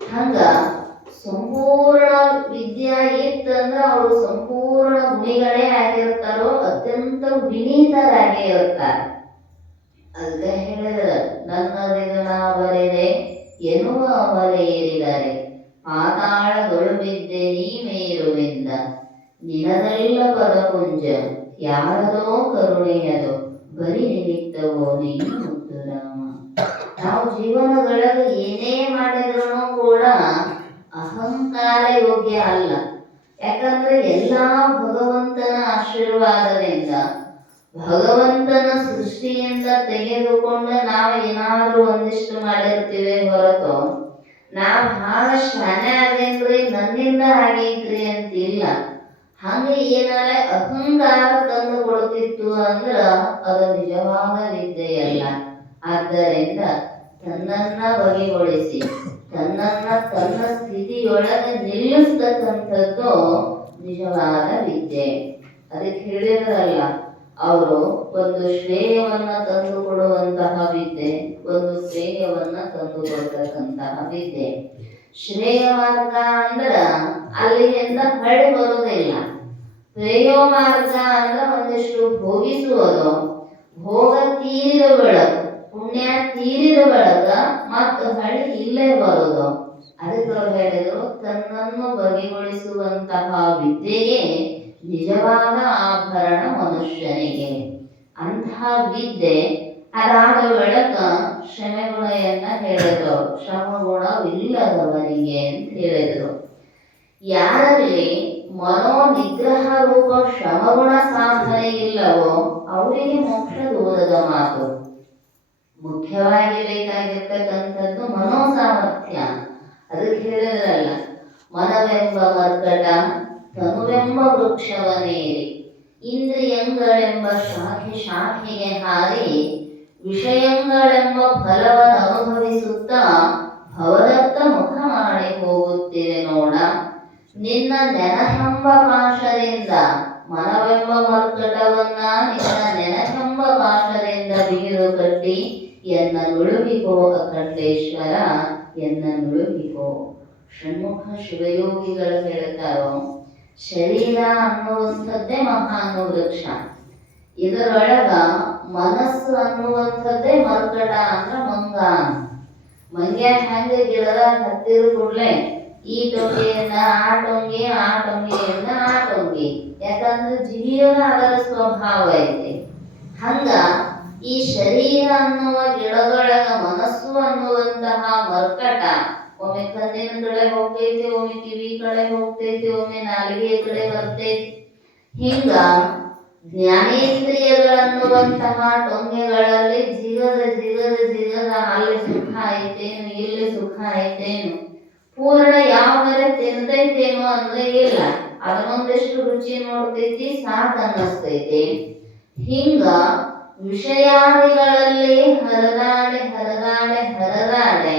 ಹಂಗ ಸಂಪೂರ್ಣ ವಿದ್ಯಾ ಇತ್ತಂದ್ರ ಅವರು ಸಂಪೂರ್ಣ ಗುಣಿಗಳೇ ಆಗಿರ್ತಾರೋ, ಅತ್ಯಂತ ವಿನೀತರಾಗಿ ಇರ್ತಾರ. ಅದಕ್ಕೆ ಹೇಳಿದ್ರ ನನ್ನದಿಗನ ಬರೆದೆ ಎನ್ನುವ ಅವರ ಏರಿದರೆ, ಪಾತಾಳಗಳು ಬಿದ್ದೆ ನೀ ಮೇರುವಿಂದ, ನಿನದೆಲ್ಲ ಪದಪುಂಜ ಯಾರದೋ ಕರುಣೆಯದು, ಬರಿ ನಿಮಿತ್ತವೋ ನೀನು ಮುದ್ದು ರಾಮ. ನಾವು ಜೀವನದೊಳಗೆ ಏನೇ ಮಾಡಿದ್ರು ಕೂಡ ಅಹಂಕಾರ ಯೋಗ್ಯ ಅಲ್ಲ. ಯಾಕಂದ್ರೆ ಎಲ್ಲಾ ಭಗವಂತನ ಆಶೀರ್ವಾದದಿಂದ, ಭಗವಂತನ ಸೃಷ್ಟಿಯಿಂದ ತೆಗೆದುಕೊಂಡು ನಾವು ಏನಾದ್ರೂ ಒಂದಿಷ್ಟು ಮಾಡಿರ್ತೀವಿ ಹೊರತು ನಾವು ಬಹಳ ಶಾನೆ ಆಗೇನ್ರಿ, ನನ್ನಿಂದ ಆಗೈತ್ರಿ ಅಂತಿಲ್ಲ. ಹಂಗೆ ಏನಾರೆ ಅಹಂಕಾರ ತಂದು ಕೊಡ್ತಿತ್ತು ಅಂದ್ರ ಅದು ನಿಜವಾದ ವಿದ್ಯೆಯಲ್ಲ. ಆದ್ದರಿಂದ ತನ್ನನ್ನ ಬಗೆಗೊಳಿಸಿ ತನ್ನನ್ನ ತನ್ನ ಸ್ಥಿತಿಯೊಳಗೆ ನಿಲ್ಲಿಸ್ತಕ್ಕಂಥದ್ದು ನಿಜವಾದ ವಿದ್ಯೆ. ಅದಕ್ಕೆ ಹೇಳಿದ್ರಲ್ಲ ಅವರು ಒಂದು ಶ್ರೇಯವನ್ನ ತಂದು ಕೊಡುವಂತಹ ವಿದ್ಯೆ, ಒಂದು ಶ್ರೇಯವನ್ನ ತಂದು ಕೊಡ್ತಕ್ಕಂತಹ ವಿದ್ಯೆ. ಶ್ರೇಯ ಮಾರ್ಗ ಅಂದ್ರ ಅಲ್ಲಿಂದ ಹೊರಡಿ ಬರುವುದಿಲ್ಲ. ಶ್ರೇಯೋ ಮಾರ್ಗ ಅಂದ್ರ ಒಂದಿಷ್ಟು ಭೋಗಿಸುವುದು, ಭೋಗ ತೀರಿದ ಬೆಳಕು, ಪುಣ್ಯ ತೀರಿದ ಬೆಳಕ ಮತ್ತು ಹಳ್ಳಿ ಇಲ್ಲೇ ಬರುವುದು. ಅದಕ್ಕೆ ಹೇಳಿದ್ರು ತನ್ನನ್ನು ಬಗೆಗೊಳಿಸುವಂತಹ ವಿದ್ಯೆಯೇ ನಿಜವಾದ ಆಭರಣ ಮನುಷ್ಯನಿಗೆ. ಅಂತಹ ವಿದ್ಯೆ ಅದಾದ ಬೆಳಕ ಶ್ರಮೆಗುಣ ಮಾತುಗಳನ್ನ ಹೇಳಿದ್ರು. ಶ್ರಮಗುಣವಿಲ್ಲದವನಿಗೆ ಅಂತ ಹೇಳಿದ್ರು. ಯಾರಲ್ಲಿ ಮನೋನಿಗ್ರಹ ರೂಪ ಶ್ರಮಗುಣ ಸಾಧನೆ ಇಲ್ಲವೋ ಅವರಿಗೆ ಮೋಕ್ಷ ದೂರದ ಮಾತು. ಮುಖ್ಯವಾಗಿ ಬೇಕಾಗಿರ್ತಕ್ಕಂಥದ್ದು ಮನೋಸಾಮರ್ಥ್ಯ. ಅದಕ್ಕೆ ಹೇಳಿದ್ರಲ್ಲ, ಮನವೆಂಬ ಮರ್ಕಟ ತನುವೆಂಬ ವೃಕ್ಷವನೇರಿ ಇಂದ್ರಿಯಂಗಳೆಂಬ ಶಾಖೆ ಶಾಖೆಗೆ ಹಾರಿ ವಿಷಯಗಳೆಂಬ ಫಲವನ್ನು ಅನುಭವಿಸುತ್ತಾ ಭವದತ್ತ ಮುಖ ಮಾಡಿ ಹೋಗುತ್ತಿದೆ ನೋಡ. ನಿನ್ನ ನೆನಹೆಂಬ ಪಾಶದಿಂದ ಮನವೆಂಬ ಮರ್ಕಟವನ್ನ ನಿನ್ನ ನೆನಹೆಂಬ ಪಾಶದಿಂದ ಬಿಗಿದು ಕಟ್ಟಿ ಎನ್ನ ನುಳುಗಿಕೋ ಅಖಂಡೇಶ್ವರ, ಎನ್ನ ನುಳುಗಿಕೋ. ಷಣ್ಮುಖ ಶಿವಯೋಗಿಗಳು ಹೇಳ್ತಾರೋ, ಶರೀರ ಅನ್ನುವಂಥದ್ದೇ ಮಹಾನು ವೃಕ್ಷ. ಇದರೊಳಗ ಮನಸ್ಸು ಅನ್ನುವಂಥದ್ದೇ ಮರ್ಕಟ ಅಂದ್ರ ಮಂಗ. ಮಂಗ್ಯ ಹೆಂಗ ಗಿಡದಾಗ ಹತ್ತಿರ ಕೂಡ್ಲೆ ಈ ಟೊಂಗೆಯನ್ನ ಆ ಟೊಂಗೆ, ಆ ಟೊಂಗೆಯನ್ನ ಆ ಟೊಂಗೆ, ಯಾಕಂದ್ರೆ ಜೀವಿಯರ ಅದರ ಸ್ವಭಾವ ಐತಿ. ಹಂಗ ಈ ಶರೀರ ಅನ್ನುವ ಗಿಡದೊಳಗ ಮನಸ್ಸು ಅನ್ನುವಂತಹ ಮರ್ಕಟ ಒಮ್ಮೆ ಕಣ್ಣಿನ ಕಡೆ ಹೋಗ್ತೈತಿ, ಒಮ್ಮೆ ಕಿವಿ ಕಡೆ ಹೋಗ್ತೈತಿ, ಒಮ್ಮೆ ನಾಲಿಗೆ ಕಡೆ ಬರ್ತೈತಿ. ಹಿಂಗ ಜ್ಞಾನೇಂದ್ರಿಯಗಳನ್ನುವಂತಹ ಟೊಂಗೆಗಳಲ್ಲಿ ಜಿಗದ ಜಿಗದ ಜಿಗದ ಅಲ್ಲಿ ಸುಖ ಐತೇನು, ಇಲ್ಲಿ ಸುಖ ಐತೇನು, ಪೂರ್ಣ ಯಾವ್ದಾರೆ ತಿಂತೈತೇನೋ ಅಂದ್ರೆ ಇಲ್ಲ, ಅದನ್ನೊಂದಿಷ್ಟು ರುಚಿ ನೋಡ್ತೈತಿ, ಸಾಕ್ ಅನ್ನಿಸ್ತೈತಿ. ಹಿಂಗ ವಿಷಯಾದಿಗಳಲ್ಲಿ ಹರದಾಡೆ ಹರದಾಡೆ ಹರದಾಡೆ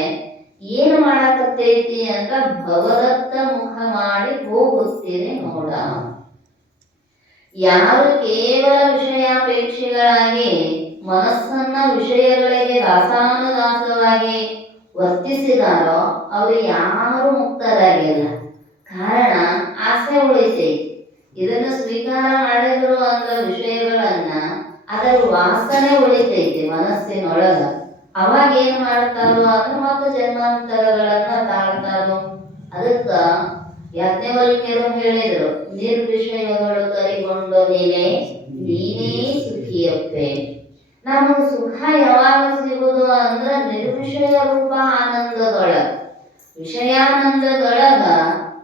ಏನ್ ಮಾಡಕತ್ತೈತಿ ಅಂತ ಭವದತ್ತ ಮುಖ ಮಾಡಿ ಹೋಗುತ್ತೀರಿ ನೋಡ. ಯಾರು ಕೇವಲ ವಿಷಯಾಪೇಕ್ಷೆಗಳಾಗಿ ಮನಸ್ಸನ್ನ ವಿಷಯಗಳಿಗೆ ದಾಸಾನುದಾಸವಾಗಿ ವರ್ತಿಸಿದಾರೋ ಅವರು ಯಾರು ಮುಕ್ತರಾಗಿಲ್ಲ. ಕಾರಣ ಆಸೆ ಉಳಿತೈತಿ. ಇದನ್ನು ಸ್ವೀಕಾರ ಮಾಡಿದ್ರು ಅಂದ್ರೆ ವಿಷಯಗಳನ್ನ ಅದರ ವಾಸನೆ ಉಳಿತೈತಿ ಮನಸ್ಸಿನೊಳಗ. ಅವಾಗ ಏನ್ ಮಾಡ್ತಾರೋ ಅಂದ್ರೆ ಮತ್ತೆ ಜನ್ಮಾಂತರಗಳನ್ನ ತಾಳ್ತಾರೋ. ಅದಕ್ಕ ಯಾಜ್ಞವಲ್ಕ್ಯರು ಹೇಳಿದ್ರು, ನಿರ್ವಿಷಯಗಳು ಕರಿಗೊಂಡು ನೀನೇ ನೀನೇ ಸುಖಿಯಪ್ಪೆ. ನಮಗೆ ಸುಖ ಯಾವಾಗ ಸಿಗುದು ಅಂದ್ರ ನಿರ್ವಿಷಯ ರೂಪ ಆನಂದದೊಳಗ. ವಿಷಯಾನಂದದೊಳಗ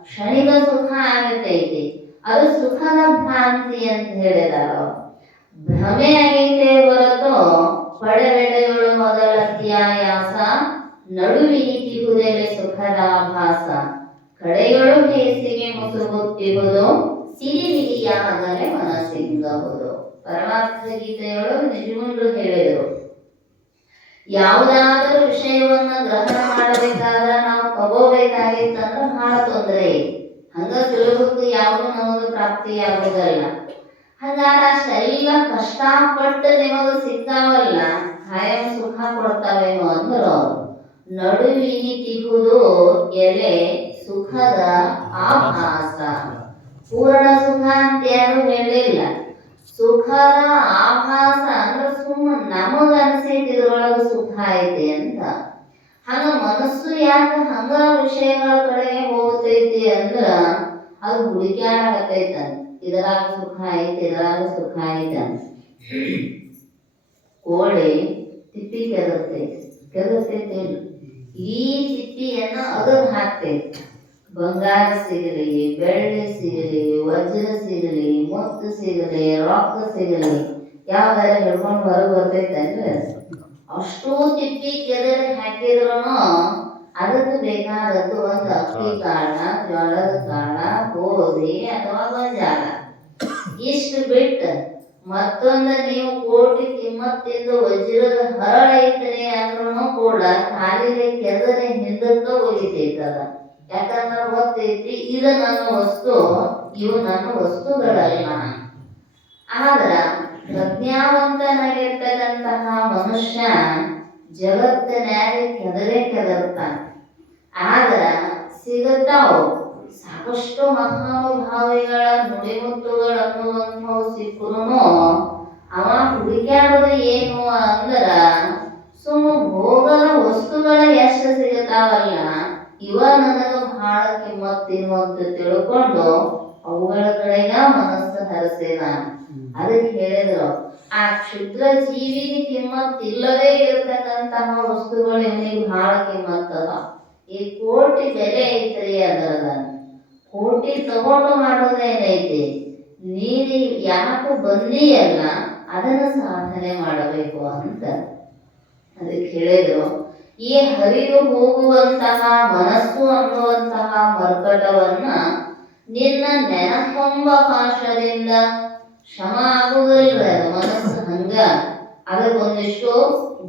ಕ್ಷಣಿಕ ಸುಖ ಆಗತೈತಿ, ಅದು ಸುಖದ ಭ್ರಾಂತಿ ಅಂತ ಹೇಳಿದಾರ. ಭ್ರಮೆ ಆಗೈತೆ ಹೊರತು ಪಡೆವೆಡೆಗಳು ಮೊದಲ ತ್ಯಾಯಾಸ, ನಡುವಿನಿತಿಹುದೆಲೆ ಸುಖದ ಆಭಾಸ, ಕಡೆಗಳು ಬೇಸಿಗೆ ಮುಸುಗುತ್ತಿಹುದು, ಸಿರಿವಿರಿಯಾಗಲೇ ಮನಸ್ಸಿಂಗಹುದು. ಪರಮಾರ್ಥ ಗೀತೆಯೊಳಗೆ ನಿಜಮುಂಡು ಹೇಳಿದರು, ಯಾವುದಾದರೂ ವಿಷಯವನ್ನ ಗ್ರಹಣ ಮಾಡಬೇಕಾದ್ರೆ ನಾವು ತಗೋಬೇಕಾಗಿತ್ತಂದ್ರೆ ಬಹಳ ತೊಂದರೆ. ಹಂಗ ಸುಲಭಕ್ಕೂ ಯಾವುದು ನಮಗೆ ಪ್ರಾಪ್ತಿಯಾಗುವುದಲ್ಲ. ಹಂಗಾರ ಅಷ್ಟೆಲ್ಲ ಕಷ್ಟಪಟ್ಟು ನಿಮಗೆ ಸಿಕ್ಕಾವಲ್ಲ, ಕಾಯಂ ಸುಖ ಕೊಡ್ತಾವೇನೋ ಅಂದ್ರು. ನಡುವಿನಿತಿಹುದು ಎಲೆ ಸುಖದ ಆಭಾಸ. ಪೂರ್ಣ ಸುಖ ಅಂತ ಯಾರು ಹೇಳಿಲ್ಲ. ಸುಖದ ಆಭಾಸ ಅಂದ್ರೆ ಸುಮ್ಮನೆ ನಮಗ ಅನಿಸೈತಿ ಇದ್ರೊಳಗೆ ಸುಖ ಐತಿ ಅಂತ. ಹಂಗ ಮನಸ್ಸು ಯಾಕೆ ಹಂಗ ವಿಷಯಗಳ ಕಡೆಗೆ ಹೋಗ್ತೈತಿ ಅಂದ್ರ ಅದು ಹುಡುಕ್ಯಾಡಕತ್ತೈತಂತ. ಇದರಾಗ ಸುಖ ಐತಿ, ಇದರಾಗ ಸುಖ ಐತಿ ಅಂತ. ಕೋಳಿ ತಿಪ್ಪಿ ಕೆದರ್ತೈತಿ, ಈ ತಿಪ್ಪಿಯನ್ನ ಅಗದ್ ಹಾಕ್ತೈತಿ. ಬಂಗಾರ ಸಿಗಲಿ, ಬೆಳ್ಳಿ ಸಿಗಲಿ, ವಜ್ರ ಸಿಗಲಿ, ಮುತ್ತು ಸಿಗಲಿ, ರೊಕ್ಕ ಸಿಗಲಿ, ಯಾವ್ದಾರ ಹಿಡ್ಕೊಂಡು ಹೊರಗೆ ಬರ್ತೈತಂದ್ರೆ ಅಷ್ಟೂ ತಿಪ್ಪಿ ಕೆದರಿ ಹಾಕಿದ್ರು ಅದಕ್ಕೆ ಬೇಕಾದದ್ದು ಒಂದು ಅಕ್ಕಿ ಕಾಳ, ಜೋಳದ ಕಾಳ, ಗೋಧಿ ಅಥವಾ ಗೊಂಜಾಳ. ಇಷ್ಟು ಬಿಟ್ಟು ಮತ್ತೊಂದು ನೀವು ಕೋಟಿ ಕಿಮ್ಮತ್ತಿಂದು ವಜ್ರದ ಹರಳ ಐತನೆ ಅಂದ್ರೂ ಕೂಡ ಖಾಲಿಗೆ ಕೆದರಿ ಹಿಂದಕ್ಕ ಒಲಿತೈತದ. ಯಾಕಂದ್ರೆ ಗೊತ್ತೈತಿ ಇದು ನನ್ನ ವಸ್ತು, ಇವು ನನ್ನ ವಸ್ತುಗಳಲ್ಲ. ಆದ್ರ ಪ್ರಜ್ಞಾವಂತನಾಗಿರ್ತಕ್ಕಂತಹ ಮನುಷ್ಯ ಜಗತ್ತಿನಾಗ ಕೆದರ್ತಾನ. ಆದ್ರ ಸಿಗುತ್ತಾವು ಸಾಕಷ್ಟು ಮಹಾನುಭಾವಿಗಳ ನುಡಿಮುತ್ತುಗಳನ್ನುವಂಥವು ಸಿಕ್ಕರೂ ಅವ ಹುಡುಕ್ಯಾಡೋದು ಏನು ಅಂದ್ರ ಸುಮ್ಮ ಭೋಗದ ವಸ್ತುಗಳ ಎಷ್ಟು ಸಿಗುತ್ತಾವಲ್ಲ ಇವ ನನಗ ಬಹಳ ಕಿಮ್ಮತ್ತಿನ ಅಂತ ತಿಳ್ಕೊಂಡು ಅವುಗಳ ಕಡೆಗ ಮನಸ್ಸು ಹರಿಸಿದಾನ. ಅದಕ್ಕೆ ಹೇಳಿದ್ರು, ಆ ಕ್ಷುದ್ರ ಜೀವಿಗೆ ಕಿಮ್ಮತ್ತಿಲ್ಲದೆ ಇರತಕ್ಕಂಥ ಇರ್ತಕ್ಕಂತಹ ವಸ್ತುಗಳು ಇವನಿಗೆ ಬಹಳ ಕಿಮ್ಮತ್ತದ. ಈ ಕೋಟಿ ಬೆಲೆ ಐತ್ರಿ ಅದರದ. ಕೋಟಿ ತಗೊಂಡು ಮಾಡೋದೇನೈತಿ, ನೀನು ಯಾಕೆ ಬಂದಿಯಲ್ಲ ಅದನ್ನು ಸಾಧನೆ ಮಾಡಬೇಕು ಅಂತ ಅದಕ್ಕೆ ಹೇಳಿದ್ರು. ಈ ಹರಿದು ಹೋಗುವಂತಹ ಮನಸ್ಸು ಅನ್ನುವಂತಹ ಮರ್ಕಟವನ್ನ ನಿನ್ನ ನೆನಪೆಂಬ ಪಾಶದಿಂದ ಶ್ರಮ ಆಗುವುದಿಲ್ಲ. ಮನಸ್ಸು ಹಂಗ ಅದಕ್ಕೊಂದಿಷ್ಟು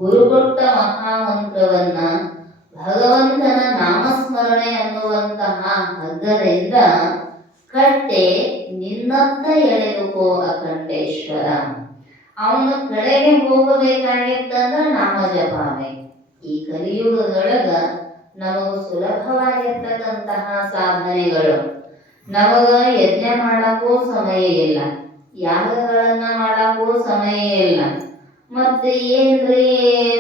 ಗುರುಕೊಟ್ಟ ಮಹಾಮಂತ್ರವನ್ನ ಭಗವಂತನ ನಾಮಸ್ಮರಣೆ ಅನ್ನುವಂತಹ ಹಗ್ಗದಿಂದ ಕಟ್ಟೆ ನಿನ್ನತ್ತ ಎಳೆದುಕೋ ಅಖಂಡೇಶ್ವರ. ಅವನ ಕಡೆಗೆ ಹೋಗಬೇಕಾಗಿತ್ತಂದ್ರ ನಾಮ ಜಪಾವೆ. ಈ ಕಲಿಯುಗದೊಳಗ ನಮಗ ಸುಲಭವಾಗಿರ್ತಕ್ಕಂತಹ ಸಾಧನೆಗಳು, ನಮಗ ಯಜ್ಞ ಮಾಡಕ್ಕೂ ಸಮಯ ಇಲ್ಲ, ಯಾಗಗಳನ್ನ ಮಾಡಕ್ಕೂ ಸಮಯ ಇಲ್ಲ. ಮತ್ತೆ ಏನ್ರಿ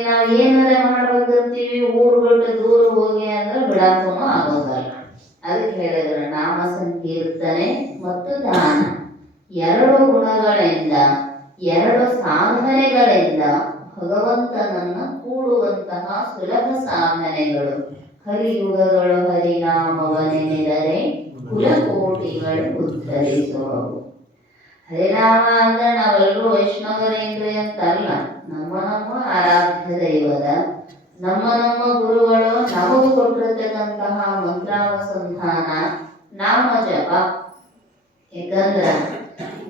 ನಾವ್ ಏನಾರ ಮಾಡ್ಬೇಕಂತೀವಿ, ಊರು ಬಿಟ್ಟು ದೂರ ಹೋಗಿ ಅಂದ್ರೆ ಬಿಡಕ್ಕೂ ಆಗೋದಲ್ಲ. ಅದಕ್ಕೆ ಹೇಳಿದ್ರು ನಾಮ ಸಂಕೀರ್ತನೆ ಮತ್ತು ದಾನ, ಎರಡು ಗುಣಗಳಿಂದ ಎರಡು ಸಾಧನೆಗಳಿಂದ ಭಗವಂತನನ್ನ ಕೂಡುವಂತಹ ಸುಲಭ ಸಾಧನೆಗಳು. ಕಲಿಯುಗಗಳು ಹರಿನಾಮವನೆನೆದರೆ ಕುಲಕೋಟಿಗಳು ಉದ್ಧರಿಸುವವು. ಹರಿನಾಮ ಅಂದ್ರೆ ನಾವೆಲ್ಲರೂ ವೈಷ್ಣವರೇಂದ್ರಿ ಅಂತಲ್ಲ, ನಮ್ಮ ನಮ್ಮ ಆರಾಧ್ಯ ದೈವದ ನಮ್ಮ ಗುರುಗಳು ನಮಗೂ ಕೊಟ್ಟಿರ್ತಕ್ಕಂತಹ ಮಂತ್ರಾನುಸಂಧಾನ ನಾಮ ಜಪ. ಯಾಕಂದ್ರ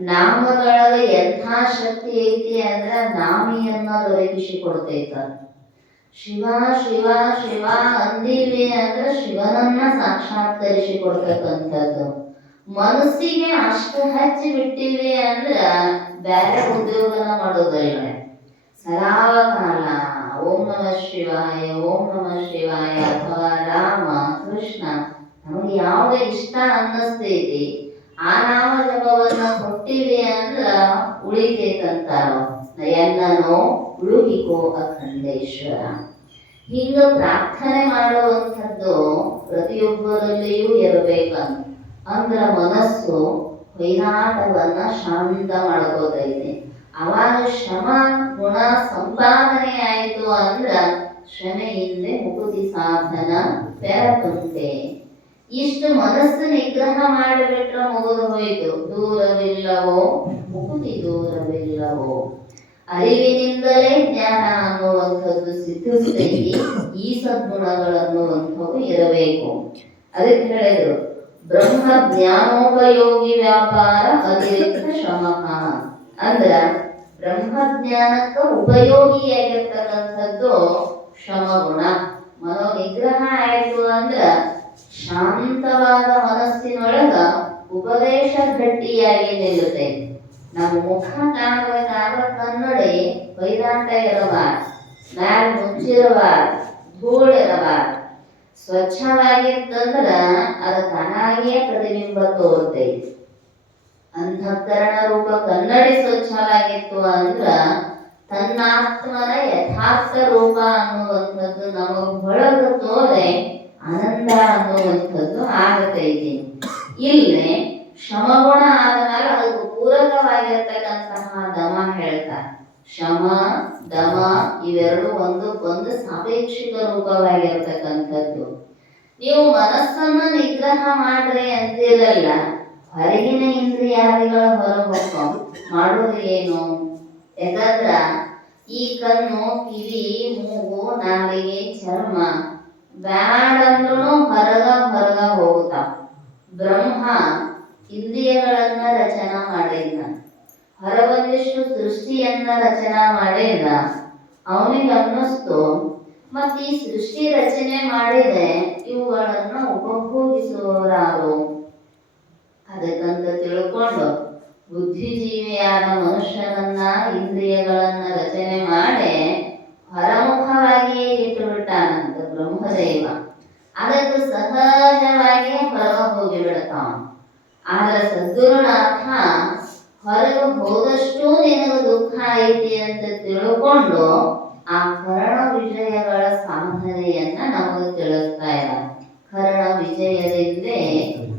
ನಾಮದೊಳಗೆ ಎಂಥ ಶಕ್ತಿ ಐತಿ ಅಂದ್ರ ನಾಮಿಯನ್ನ ದೊರಕಿಸಿಕೊಡ್ತೈತ. ಶಿವ ಶಿವ ಶಿವ ಅಂದಿವಿ ಅಂದ್ರೆ ಶಿವನನ್ನ ಸಾಕ್ಷಾತ್ಕರಿಸಿಕೊಡ್ತಕ್ಕಂಥದ್ದು. ಮನಸ್ಸಿಗೆ ಅಷ್ಟು ಹಚ್ಚಿ ಬಿಟ್ಟಿವಿ ಅಂದ್ರ ಬೇರೆ ಉದ್ಯೋಗನ ಮಾಡೋದಿಲ್ಲ. ಸದಾಕಾಲ ಓಂ ನಮಃ ಶಿವಾಯ ಓಂ ನಮಃ ಶಿವಾಯ ಅಥವಾ ರಾಮ ಕೃಷ್ಣ ನಮಗೆ ಯಾವ್ದು ಇಷ್ಟ ಅನ್ನಿಸ್ತೈತಿ ಆ ನಾಮ ಜಪವನ್ನ ಕೊಟ್ಟಿವಿ ಅಂದ್ರ ಉಳಿತೈತಂತಾರೋ. ನಯನ್ನನೋ ಉಳುಹಿಕೋ ಅಖಂಡೇಶ್ವರ. ಹಿಂಗ ಪ್ರಾರ್ಥನೆ ಮಾಡುವಂಥದ್ದು ಪ್ರತಿಯೊಬ್ಬರಲ್ಲಿಯೂ ಇರಬೇಕಂತ. ಅಂದ್ರ ಮನಸ್ಸು ವೈರಾಟವನ್ನ ಶಾಂತ ಮಾಡ್ಕೋತೈತಿ. ಅವಾಗ ಶ್ರಮ ಗುಣ ಸಂಪಾದನೆ ಆಯಿತು ಅಂದ್ರ ಶ್ರಮೆಯಿಂದೆ ಮುಕುತಿ ಸಾಧನ ಬೆರತುಂಟೆ. ಇಷ್ಟು ಮನಸ್ಸು ನಿಗ್ರಹ ಮಾಡಿಬಿಟ್ರೆ ಮುಗಿದು ಹೋಯಿತು. ದೂರವಿಲ್ಲವೋ ಮುಕುತಿ ದೂರವಿಲ್ಲವೋ. ಅರಿವಿನಿಂದಲೇ ಜ್ಞಾನ ಅನ್ನುವಂಥದ್ದು ಸಿದ್ಧಿಸ್ತೈತಿ. ಈ ಸದ್ಗುಣಗಳನ್ನುವಂಥವು ಇರಬೇಕು. ಅದಕ್ಕೆ ಹೇಳಿದ್ರು ಬ್ರಹ್ಮ ಜ್ಞಾನೋಪಯೋಗಿ ವ್ಯಾಪಾರ ಅತಿರಿಕ್ತ ಶ್ರಮಃ. ಅಂದ್ರ ಬ್ರಹ್ಮಜ್ಞಾನಕ್ಕ ಉಪಯೋಗಿಯಾಗಿರ್ತಕ್ಕಂಥದ್ದು ಶ್ರಮಗುಣ. ಮನೋನಿಗ್ರಹ ಆಯಿತು ಅಂದ್ರ ಶಾಂತವಾದ ಮನಸ್ಸಿನೊಳಗ ಉಪದೇಶ ಗಟ್ಟಿಯಾಗಿ ನಿಲ್ಲುತ್ತೆ. ನಮ್ಮ ಮುಖ ಕಾಣಬೇಕಾದ ಕನ್ನಡಿ ವೈರಾಟ ಇರಬಾರ್ದು, ಮ್ಯಾಲ ಮುಚ್ಚಿರಬಾರ್ದು, ಧೂಳಿರಬಾರ್ದು. ಸ್ವಚ್ಛವಾಗಿತ್ತಂದ್ರ ಅದು ತಾನಾಗಿಯೇ ಪ್ರತಿಬಿಂಬ ತೋರ್ತೈತಿ. ಅಂತಃಕರಣ ರೂಪ ಕನ್ನಡಿ ಸ್ವಚ್ಛವಾಗಿತ್ತು ಅಂದ್ರ ತನ್ನಾತ್ಮನ ಯಥಾರ್ಥ ರೂಪ ಅನ್ನುವಂಥದ್ದು ನಮಗ್ ಹೊಳಗ ತೋರೆ ಆನಂದ ಅನ್ನುವಂಥದ್ದು ಆಗತೈತಿ. ಇಲ್ಲಿ ಶ್ರಮಗುಣ ಆದಮೇಲೆ ಅದಕ್ಕೆ ಪೂರಕವಾಗಿರ್ತಕ್ಕಂತಹ ದಮ ಹೇಳ್ತಾರೆ. ಶಮ ದಮ ಇವೆರಡು ಒಂದಕ್ಕೊಂದು ಸಾಪೇಕ್ಷಿಕ ರೂಪವಾಗಿರ್ತಕ್ಕಂಥದ್ದು. ನೀವು ಮನಸ್ಸನ್ನ ನಿಗ್ರಹ ಮಾಡ್ರಿ ಅಂತಿರಲ್ಲ, ಹೊರಗಿನ ಇಂದ್ರಿಯಾದಿಗಳ ಹೊರಹೊಕ್ಕ ಮಾಡೋದು ಏನು? ಯಾಕಂದ್ರ ಈ ಕಣ್ಣು ಕಿವಿ ಮೂಗು ನಾಲಿಗೆ ಚರ್ಮ ಬ್ಯಾಡಂದ್ರೂ ಹೊರಗ ಹೋಗುತ್ತಾವ. ಬ್ರಹ್ಮ ಇಂದ್ರಿಯಗಳನ್ನ ರಚನಾ ಮಾಡಿದ, ಹೊರಗೊಂದಿಷ್ಟು ಸೃಷ್ಟಿಯನ್ನ ರಚನಾ ಮಾಡಿದ. ಅವನಿಗೆ ಅನ್ನಿಸ್ತು ಮತ್ತೆ ಈ ಸೃಷ್ಟಿ ರಚನೆ ಮಾಡಿದೆ ಇವುಗಳನ್ನ ಉಪಭೋಗಿಸುವವರಾರು. ಅದಕ್ಕಂತ ತಿಳ್ಕೊಂಡು ಬುದ್ಧಿಜೀವಿಯಾದ ಮನುಷ್ಯನನ್ನ ಇಂದ್ರಿಯಗಳನ್ನ ರಚನೆ ಮಾಡಿ ಹೊರಮುಖವಾಗಿಯೇ ಇಟ್ಟುಬಿಟ್ಟಾನಂತ ಬ್ರಹ್ಮದೇವ. ಅದಕ್ಕೆ ಸಹಜವಾಗಿ ಹೊರ ಹೋಗಿಬಿಡ್ತಾವ. ಆದ್ರೆ ಸದ್ಗುರುನಾಥ ಹೊರಗೆ ಹೋದಷ್ಟು ನಿನಗೆ ದುಃಖ ಐತಿ ಅಂತ ತಿಳ್ಕೊಂಡು ಆ ಕರ್ಣ ವಿಜಯಗಳ ಸಾಧನೆಯನ್ನ ನಮಗೆ ತಿಳಿಸ್ತಾ ಇದ್ದಾರೆ. ಕರ್ಣ ವಿಜಯದಿಂದೇ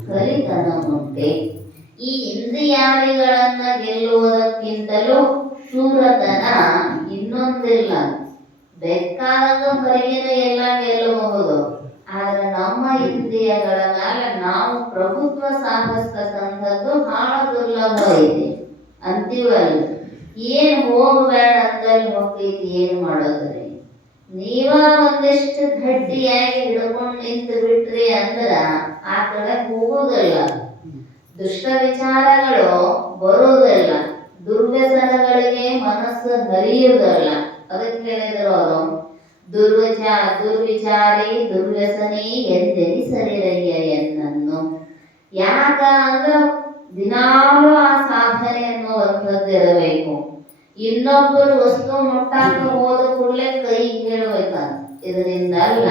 ಕಲಿತನ ಮುಂದೆ. ಈ ಇಂದ್ರಿಯಾದಿಗಳನ್ನ ಗೆಲ್ಲುವುದಕ್ಕಿಂತಲೂ ಶೂರತನ ಇನ್ನೊಂದಿಲ್ಲ. ಬೇಕಾದಾಗ ಹೊರಗಿನ ಎಲ್ಲ ಗೆಲ್ಲಬಹುದು, ಆದ್ರೆ ನಮ್ಮ ಇಂದ್ರಿಯಗಳ ಮೇಲೆ ನಾವು ಪ್ರಭುತ್ವ ಸಾಧಿಸ್ತಕ್ಕಂಥದ್ದು ಬಹಳ ದುರ್ಲಭ ಐತಿ ಅಂತೀವಲ್ಲ. ಏನ್ ಹೋಗ್ಬೇಡ ಅಂದಲ್ಲಿ ಹೋಗ್ತೈತಿ, ಏನ್ ಮಾಡೋದ್ರಿ? ನೀವ ಒಂದಿಷ್ಟು ಗಟ್ಟಿಯಾಗಿ ಹಿಡ್ಕೊಂಡು ನಿಂತು ಬಿಟ್ರಿ ಅಂದ್ರ ಆ ಕಡೆ ಹೋಗುದಿಲ್ಲ, ದುಷ್ಟ ವಿಚಾರಗಳು ಬರುವುದಿಲ್ಲ, ದುರ್ವ್ಯಸನಗಳಿಗೆ ಮನಸ್ಸು ಹರಿಯುವುದಿಲ್ಲ. ಅದಕ್ಕೆ ಹೇಳಿದ್ರು ಅವರು, ದುರ್ವಿಚಾರಿ ದುರ್ವ್ಯಸನಿ ಎಂದೆನಿಸಲಿರಯ್ಯ ಎನ್ನನ್ನು. ಯಾಕ ಅಂದ್ರ ದಿನಾಲೂ ಆ ಸಾಧನೆ ಅನ್ನುವಂಥದ್ದು ಇರಬೇಕು. ಇನ್ನೊಬ್ಬರು ವಸ್ತು ಮುಟ್ಟಾಕ ಹೋದ ಕೂಡಲೇ ಕೈ ಹೇಳಬೇಕಂತ, ಇದರಿಂದ ಅಲ್ಲ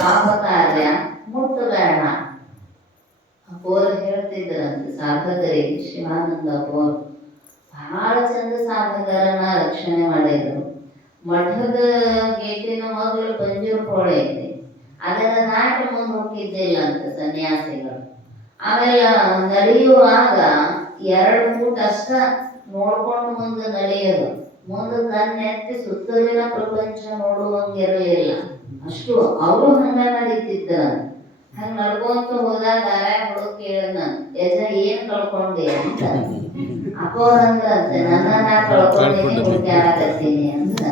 ಪಾಪ ಕಾರ್ಯ ಮುಟ್ಟಬೇಡ. ಅಪ್ಪೋರು ಹೇಳ್ತಿದ್ರಂತೆ ಸಾಧಕರಿಗೆ, ಶಿವಾನಂದ ಅಪ್ಪೋರು ಬಹಳ ಚಂದ ಸಾಧಕರನ್ನ ರಕ್ಷಣೆ ಮಾಡಿದ್ರು. ಮಠದ ಗೇಟಿನ ಮಗಳು ಪಂಜೂರು ಕೋಳೆ ಐತಿ, ಅದನ್ನ ದಾಟಿ ಮುಂದೆ ಹೋಗಿದ್ದಿಲ್ಲ ಅಂತ ಸನ್ಯಾಸಿಗಳು. ಆಮೇಲೆ ನಡೆಯುವಾಗ 2 ಫೂಟ್ ಅಷ್ಟ ನೋಡ್ಕೊಂಡು ಮುಂದೆ ನಡೆಯೋದು, ಮುಂದೆ ಕಣ್ಣೆತ್ತಿ ಸುತ್ತಲಿನ ಪ್ರಪಂಚ ನೋಡುವಂಗಿರಲಿಲ್ಲ. ಅಷ್ಟು ಅವರು ಹಂಗ ನಡೀತಿದ್ರ. ಹಂಗ ನಡ್ಕೊಂತ ಹೋದಾಗ ಹುಡುಗ ಕೇಳಿದ, ಯಜ ಏನ್ ಕಳ್ಕೊಂಡೆ ಅಂತ. ಅಪ್ಪವ್ರಂದ್ರಂತೆ, ನನ್ನ ನಾ ಕಳ್ಕೊಂಡಿನಿ, ಹುಡುಕ್ಯಾಡಕತ್ತೀನಿ ಅಂತ,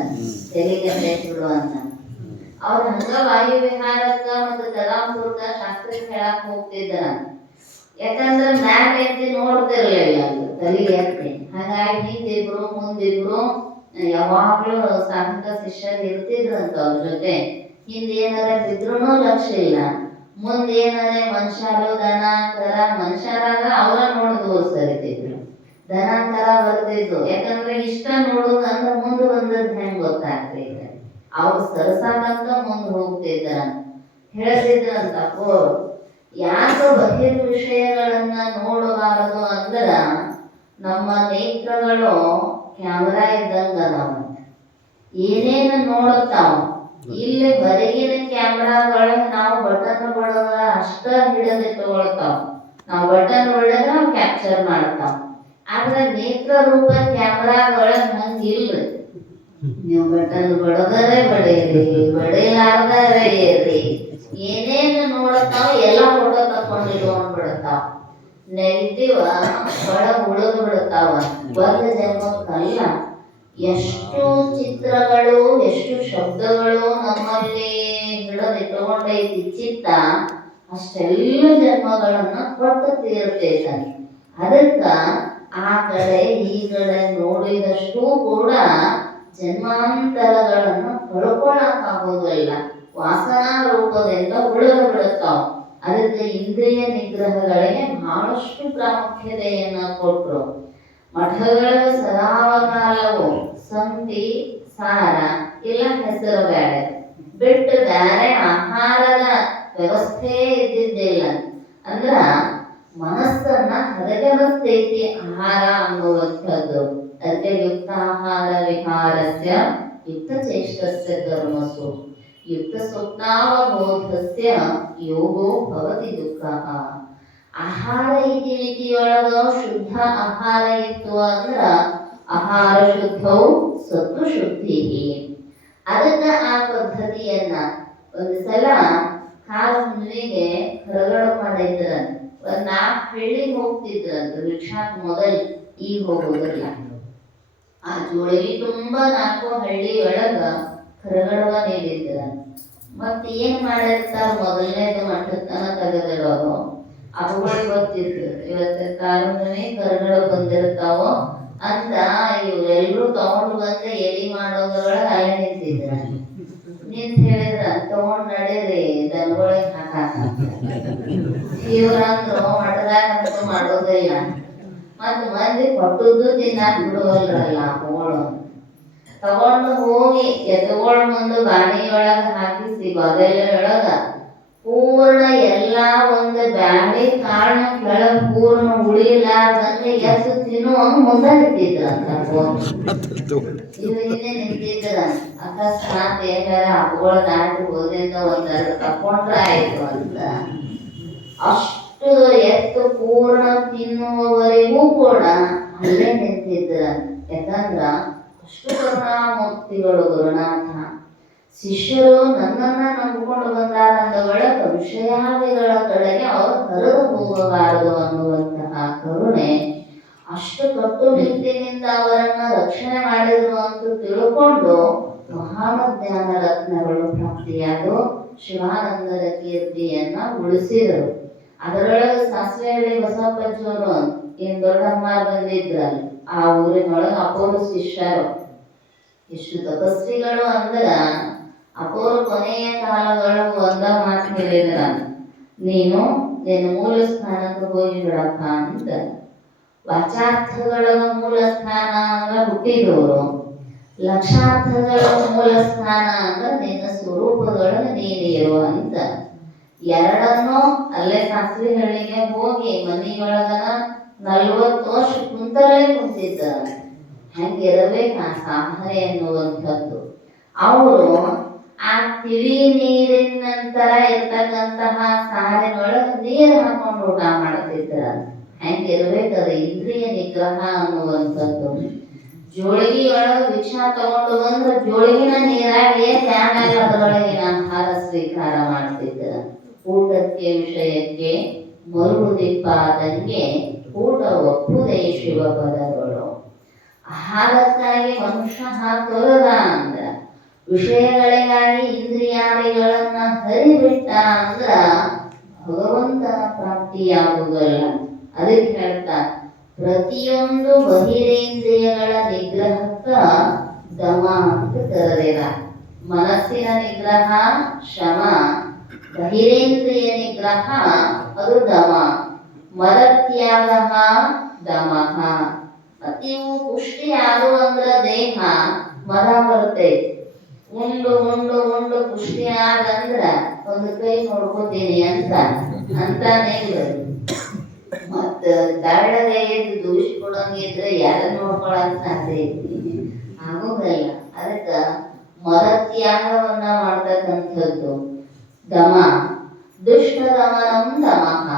ತೆಲಿಗೆ ಬಿಡು ಅಂತ. ಅವ್ರ ಹಂಗ ವಾಯು ವಿಹಾರಕ್ಕ ಮತ್ತು ಕದಾಂಪುರಕ್ಕ ಶಾಸ್ತ್ರಕ್ಕೆ ಹೇಳಕ್ ಹೋಗ್ತಿದ್ರ. ಯಾಕಂದ್ರೆ ಮ್ಯಾಲ ಎತ್ತಿ ನೋಡ್ತಿರ್ಲಿಲ್ಲ ತಲೆ ಎತ್ತಿ. ಹಾಗಾಗಿ ಹಿಂದಿಬ್ರು ಮುಂದಿಬ್ರು ಯಾವಾಗ್ಲೂ ಸಾಧಕ ಶಿಷ್ಯರು ಇರ್ತಿದ್ರಂತ ಅವ್ರ ಜೊತೆ. ಹಿಂದೇನಾರ ಬಿದ್ರೂ ಲಕ್ಷ್ಯ ಇಲ್ಲ, ಮುಂದೇನಾರೆ ಮನುಷ್ಯರು ದನ ಕರ, ಮನುಷ್ಯರಾಗ ಅವರ ನೋಡಿದ್ವು ಸರಿತಿದ್ರು, ದನ ಕರ ಬರ್ತಿದ್ವು. ಯಾಕಂದ್ರೆ ಇಷ್ಟ ನೋಡುದಂದ್ರೆ ಮುಂದೆ ಬಂದದ್ ಹೆಂಗ್ ಗೊತ್ತಾಗ್ತೈತೆ, ಅವ್ರು ಸರಸಾಗಂತ ಮುಂದೆ ಹೋಗ್ತಿದ್ರ ಹೇಳ್ತಿದ್ರಂತ ಅಪ್ಪೋರು. ಯಾಕ ಬಹಿರ್ ವಿಷಯಗಳನ್ನ ನೋಡಬಾರದು ಅಂದ್ರ, ನಮ್ಮ ನೇತ್ರಗಳು ಕ್ಯಾಮರಾ ಇದ್ದಂಗ ನಾವು ಏನೇನು ನೋಡುತ್ತಾವ. ಇಲ್ಲಿ ಹೊರಗಿನ ಕ್ಯಾಮ್ರಾಗಳ ನಾವು ಬಟನ್ ಬಡದ ಅಷ್ಟ ಹಿಡಿದಿಟ್ಟುಕೊಳ್ತಾವ, ನಾವು ಬಟನ್ ಹೊಡೆದ ನಾವು ಕ್ಯಾಪ್ಚರ್ ಮಾಡ್ತಾವ. ಆದ್ರೆ ನೇತ್ರ ರೂಪ ಕ್ಯಾಮ್ರಾಗಳ ಹಂಗಿಲ್ರಿ. ನೀವು ಬಟನ್ ಬಡದರೆ ಬಡಿಯಿರಿ, ಬಡಿಲಾರ್ದರೆ ಇರ್ರಿ, ಏನೇನು ನೋಡುತ್ತಾವ ಎಲ್ಲ ಫೋಟೋ ತಕೊಂಡು ಇಟ್ಕೊಂಡ್ಬಿಡ್ತಾವ. ನೆಗೆಟಿವ್ ಒಳಗೆ ಉಳಿದು ಬಿಡ್ತಾವ. ಒಂದು ಜನ್ಮಕ್ಕಲ್ಲ, ಎಷ್ಟು ಚಿತ್ರಗಳು ಎಷ್ಟು ಶಬ್ದಗಳು ನಮ್ಮಲ್ಲಿ ಹಿಡಿದಿಟ್ಟುಕೊಂಡೈತಿ ಚಿತ್ತ, ಅಷ್ಟೆಲ್ಲ ಜನ್ಮಗಳನ್ನ ಕೊಟ್ಟು ತೀರ್ತೈತ. ಅದಕ್ಕ ಆ ಕಡೆ ಈ ಕಡೆ ನೋಡಿದಷ್ಟು ಕೂಡ ಜನ್ಮಾಂತರಗಳನ್ನು ಕಳ್ಕೊಳ್ಳಕ್ಕಾಗೋದಿಲ್ಲ, ವಾಸನಾ ರೂಪದಿಂದ ಉಳಿದು ಬಿಡುತ್ತಾವ. ಅದಕ್ಕೆ ಇಂದ್ರಿಯ ನಿಗ್ರಹಗಳಿಗೆ ಬಹಳಷ್ಟು ಪ್ರಾಮುಖ್ಯತೆಯನ್ನ ಕೊಟ್ಟರು. ಮಠಗಳ ಸದಾಕಾಲವು ಸಂತಿ ಸಾರ ಇಲ್ಲ ಹೆಸರು ಬೇರೆ ಬಿಟ್ಟು ಬೇರೆ ಆಹಾರದ ವ್ಯವಸ್ಥೆ ಇದ್ದಿದ್ದಿಲ್ಲ. ಅಂದ್ರ ಮನಸ್ಸನ್ನ ಹದಗೆಡಿಸ್ತೈತಿ ಆಹಾರ ಅನ್ನುವಂಥದ್ದು. ಅದಕ್ಕೆ ಯುಕ್ತ ಆಹಾರ ವಿಹಾರಸ್ಯ ಯುಕ್ತ ಚೇಷ್ಟಸ್ಯ ಧರ್ಮಸು ಯುಕ್ತ ಸ್ವಪ್ನಾವಬೋಧಸ್ಯ ಯೋಗೋ ಭವತಿ ದುಃಖ. ಆಹಾರ ಇತಿಮಿತಿಯೊಳಗ ಶುದ್ಧ ಆಹಾರ ಇತ್ತು ಅಂದ್ರ ಆಹಾರ ಶುದ್ಧವು ಸತ್ತು ಶುದ್ಧಿ. ಅದಕ್ಕ ಆ ಪದ್ಧತಿಯನ್ನ ಒಂದು ಸಲ ಕಾಲ ಹುಣ್ಣಿಮೆಗೆ ಹೊರಗಡೆ ಮಾಡಿದ್ರಂತ. ಒಂದ್ 4 ಹಳ್ಳಿಗೆ ಹೋಗ್ತಿದ್ರಂತ ರಿಕ್ಷಾಕ್, ಮೊದಲು ಈಗ ಹೋಗೋದಿಲ್ಲ. ಆ ಜೋಳಿಗೆ ತುಂಬಾ 4 ಹಳ್ಳಿ ಒಳಗ ಕರಗಡವ ನೀಡಿದ್ರ. ಮತ್ ಏನ್ ಮಾಡಿರ್ತಾರ, ಮೊದಲನೇದು ಮಠತನ ತೆಗೆದಿಡೋದು. ಅವುಗಳಿಗೆ ಗೊತ್ತಿದ್ರು ಇವತ್ತು ಕಾರಣವೇ ಕರಗಡ ಬಂದಿರ್ತಾವೋ ಅಂತ ಇವ್ರೆಲ್ರು ತಗೊಂಡು ಬಂದ ಎಲಿ ಮಾಡೋದ್ರೊಳಗೆ ಅಲ್ಲೇ ನಿಂತಿದ್ರ. ನಿಂತ ಹೇಳಿದ್ರ ತಗೊಂಡ್ ನಡೀರಿ ದನಗಳಿಗೆ ಹಾಕಾಕ. ಇವ್ರಂದ್ರು ಮಠದಾಗ ಅಂತೂ ಮಾಡೋದಿಲ್ಲ, ಮತ್ ಮಂದಿ ಕೊಟ್ಟದ್ದು ತಿನ್ನಾಕ್ ಬಿಡುವಲ್ರಲ್ಲ ಹೂಗಳು. ತಗೊಂಡು ಹೋಗಿ ಎತ್ತುಗಳ ಮುಂದೆ ಗಾಣಿಯೊಳಗ ಹಾಕಿಸಿ ಬದಲೊಳಗ ಪೂರ್ಣ ಎಲ್ಲಾ ಒಂದು ಬ್ಯಾಳಿ ಕಾರಣ ಕೆಳಗ್ ಪೂರ್ಣ ಉಳಿಲಾರ್ದಂಗೆ ಎತ್ತು ತಿನ್ನುವಂಗ ಮುಂದೆ ನಿಂತಿದ್ರಂತ. ಇವ್ ಹಿಂದೆ ನಿಂತಿದ್ರ. ಅಕಸ್ಮಾತ್ ಏನಾರ ಹಬ್ಬಗಳು ದಾಟಿ ಹೋದಿಂದ ಒಂದೆರಡು ತಕೊಂಡ್ರೆ ಆಯ್ತು ಅಂತ ಅಷ್ಟು ಎತ್ತು ಪೂರ್ಣ ತಿನ್ನುವವರೆಗೂ ಕೂಡ ಅಲ್ಲೇ ನಿಂತಿದ್ರ. ಯಾಕಂದ್ರ ಅಷ್ಟು ಕರುಣಾಮೂರ್ತಿಗಳು ಗುರುನಾಥ. ಶಿಷ್ಯರು ನನ್ನನ್ನ ನಂಬಿಕೊಂಡು ಬಂದಾರಂದ ಒಳಗ ವಿಷಯಾದಿಗಳ ಕಡೆಗೆ ಅವರು ಹರಿದು ಹೋಗಬಾರದು ಅನ್ನುವಂತಹ ಕರುಣೆ, ಅಷ್ಟು ಕಟ್ಟುನಿಟ್ಟಿನಿಂದ ಅವರನ್ನ ರಕ್ಷಣೆ ಮಾಡಿದ್ರು ಅಂತ ತಿಳ್ಕೊಂಡು ಮಹಾಜ್ಞಾನ ರತ್ನಗಳು ಪ್ರಾಪ್ತಿಯಾದವು. ಶಿವಾನಂದರ ಕೀರ್ತಿಯನ್ನ ಉಳಿಸಿದರು. ಅದರೊಳಗೆ ಸಾಸಿವೆಹಳ್ಳಿ ಬಸವಪ್ಪಜ್ಜವರು ಏನ್ ದೊಡ್ಡಮ್ಮ ಬಂದಿದ್ರಲ್ಲ, ಆ ಊರಿನೊಳಗ ಅಪೂರ್ವ ಶಿಷ್ಯರು. ಇಷ್ಟು ತಪಸ್ವಿಗಳು ಅಂದ್ರ ಅಪೂರ್ವ ಕೊನೆಯ ಕಾಲಗಳು ಒಂದ ಮಾತು ಹೇಳಿದ್ರ, ನೀನು ನಿನ್ನ ಮೂಲ ಸ್ಥಾನಕ್ಕೆ ಹೋಗಿ ಬಿಡಪ್ಪ ಅಂತ. ವಾಚಾರ್ಥಗಳ ಮೂಲ ಸ್ಥಾನ ಅಂದ್ರ ಹುಟ್ಟಿದವರು, ಲಕ್ಷಾರ್ಥಗಳ ಮೂಲ ಸ್ಥಾನ ಅಂದ್ರ ನಿನ್ನ ಸ್ವರೂಪದೊಳಗ ನೀನಿರು ಅಂತ. ಎರಡನ್ನೂ ಅಲ್ಲೇ ಸಾಸಿವೆಹಳ್ಳಿಗೆ ಹೋಗಿ ಮನೆಯೊಳಗನ 40 ವರ್ಷ ಕುಂತಲೇ ಕುಂತಿದ್ದ. ಹಂಗಿರಬೇಕು ಆ ಸಾಧನೆ ಎನ್ನುವಂಥದ್ದು. ಅವರು ಆ ತಿಳಿ ನೀರಿನ ನಂತರ ಇರ್ತಕ್ಕಂತಹ ಸಾರಿನೊಳಗೆ ನೀರು ಹಾಕೊಂಡು ಊಟ ಮಾಡ್ತಿದ್ರ. ಹೆಂಗಿರ್ಬೇಕದು ಇಂದ್ರಿಯ ನಿಗ್ರಹ ಅನ್ನುವಂಥದ್ದು. ಜೋಳಿಗೆಯೊಳಗೆ ಭಿಕ್ಷಾ ತಗೊಂಡು ಬಂದ್ರೆ ಜೋಳಿಗಿನ ನೀರಾಗಿ ಆಮೇಲೆ ಅದರೊಳಗಿನ ಆಹಾರ ಸ್ವೀಕಾರ ಮಾಡ್ತಿದ್ರ. ಊಟಕ್ಕೆ ವಿಷಯಕ್ಕೆ ಮರುದಿಪ್ಪಾದಂಗೆ ಊಟ ಒಪ್ಪುದೇ ಶಿವ ಪದಗಳು. ಆಹಾರಕ್ಕಾಗಿ ಮನುಷ್ಯ ಹಾಕುರದ ಅಂದ್ರ, ವಿಷಯಗಳಿಗಾಗಿ ಇಂದ್ರಿಯಾದಿಗಳನ್ನ ಹರಿಬಿಟ್ಟ ಅಂದ್ರ ಭಗವಂತನ ಪ್ರಾಪ್ತಿಯಾಗುವುದಲ್ಲ. ಅದಕ್ಕೆ ಹೇಳ್ತಾ, ಪ್ರತಿಯೊಂದು ಬಹಿರೇಂದ್ರಿಯಗಳ ನಿಗ್ರಹಕ್ಕ ದಮ ಅಂತ ಕರೆದಿರ. ಮನಸ್ಸಿನ ನಿಗ್ರಹ ಶಮ, ಬಹಿರೇಂದ್ರಿಯ ನಿಗ್ರಹ ಅದು ದಮ. ಮದತ್ಯಾಗ ದಮಃ. ನೀವು ಪುಷ್ಟಿ ಆಗುವಂದ್ರ ದೇಹ ಮದ ಬರ್ತೈತಿ. ಉಂಡು ಉಂಡು ಉಂಡು ಪುಷ್ಟಿ ಆದಂದ್ರ ಒಂದು ಕೈ ನೋಡ್ಕೋತೀನಿ ಅಂತಾನೆ ಮತ್ತ ದಾಳಗೆ ಎದ್ದು ದೂಷಿಕೊಡಂಗಿದ್ರೆ ಯಾರ ನೋಡ್ಕೊಳಕ್ ಸಾಧ್ಯ ಐತಿ? ಆಗೋದಲ್ಲ. ಅದಕ್ಕ ಮದತ್ಯಾಗವನ್ನ ಮಾಡ್ತಕ್ಕಂಥದ್ದು ದಮ. ದುಷ್ಟ ದಮನಂ ದಮಃ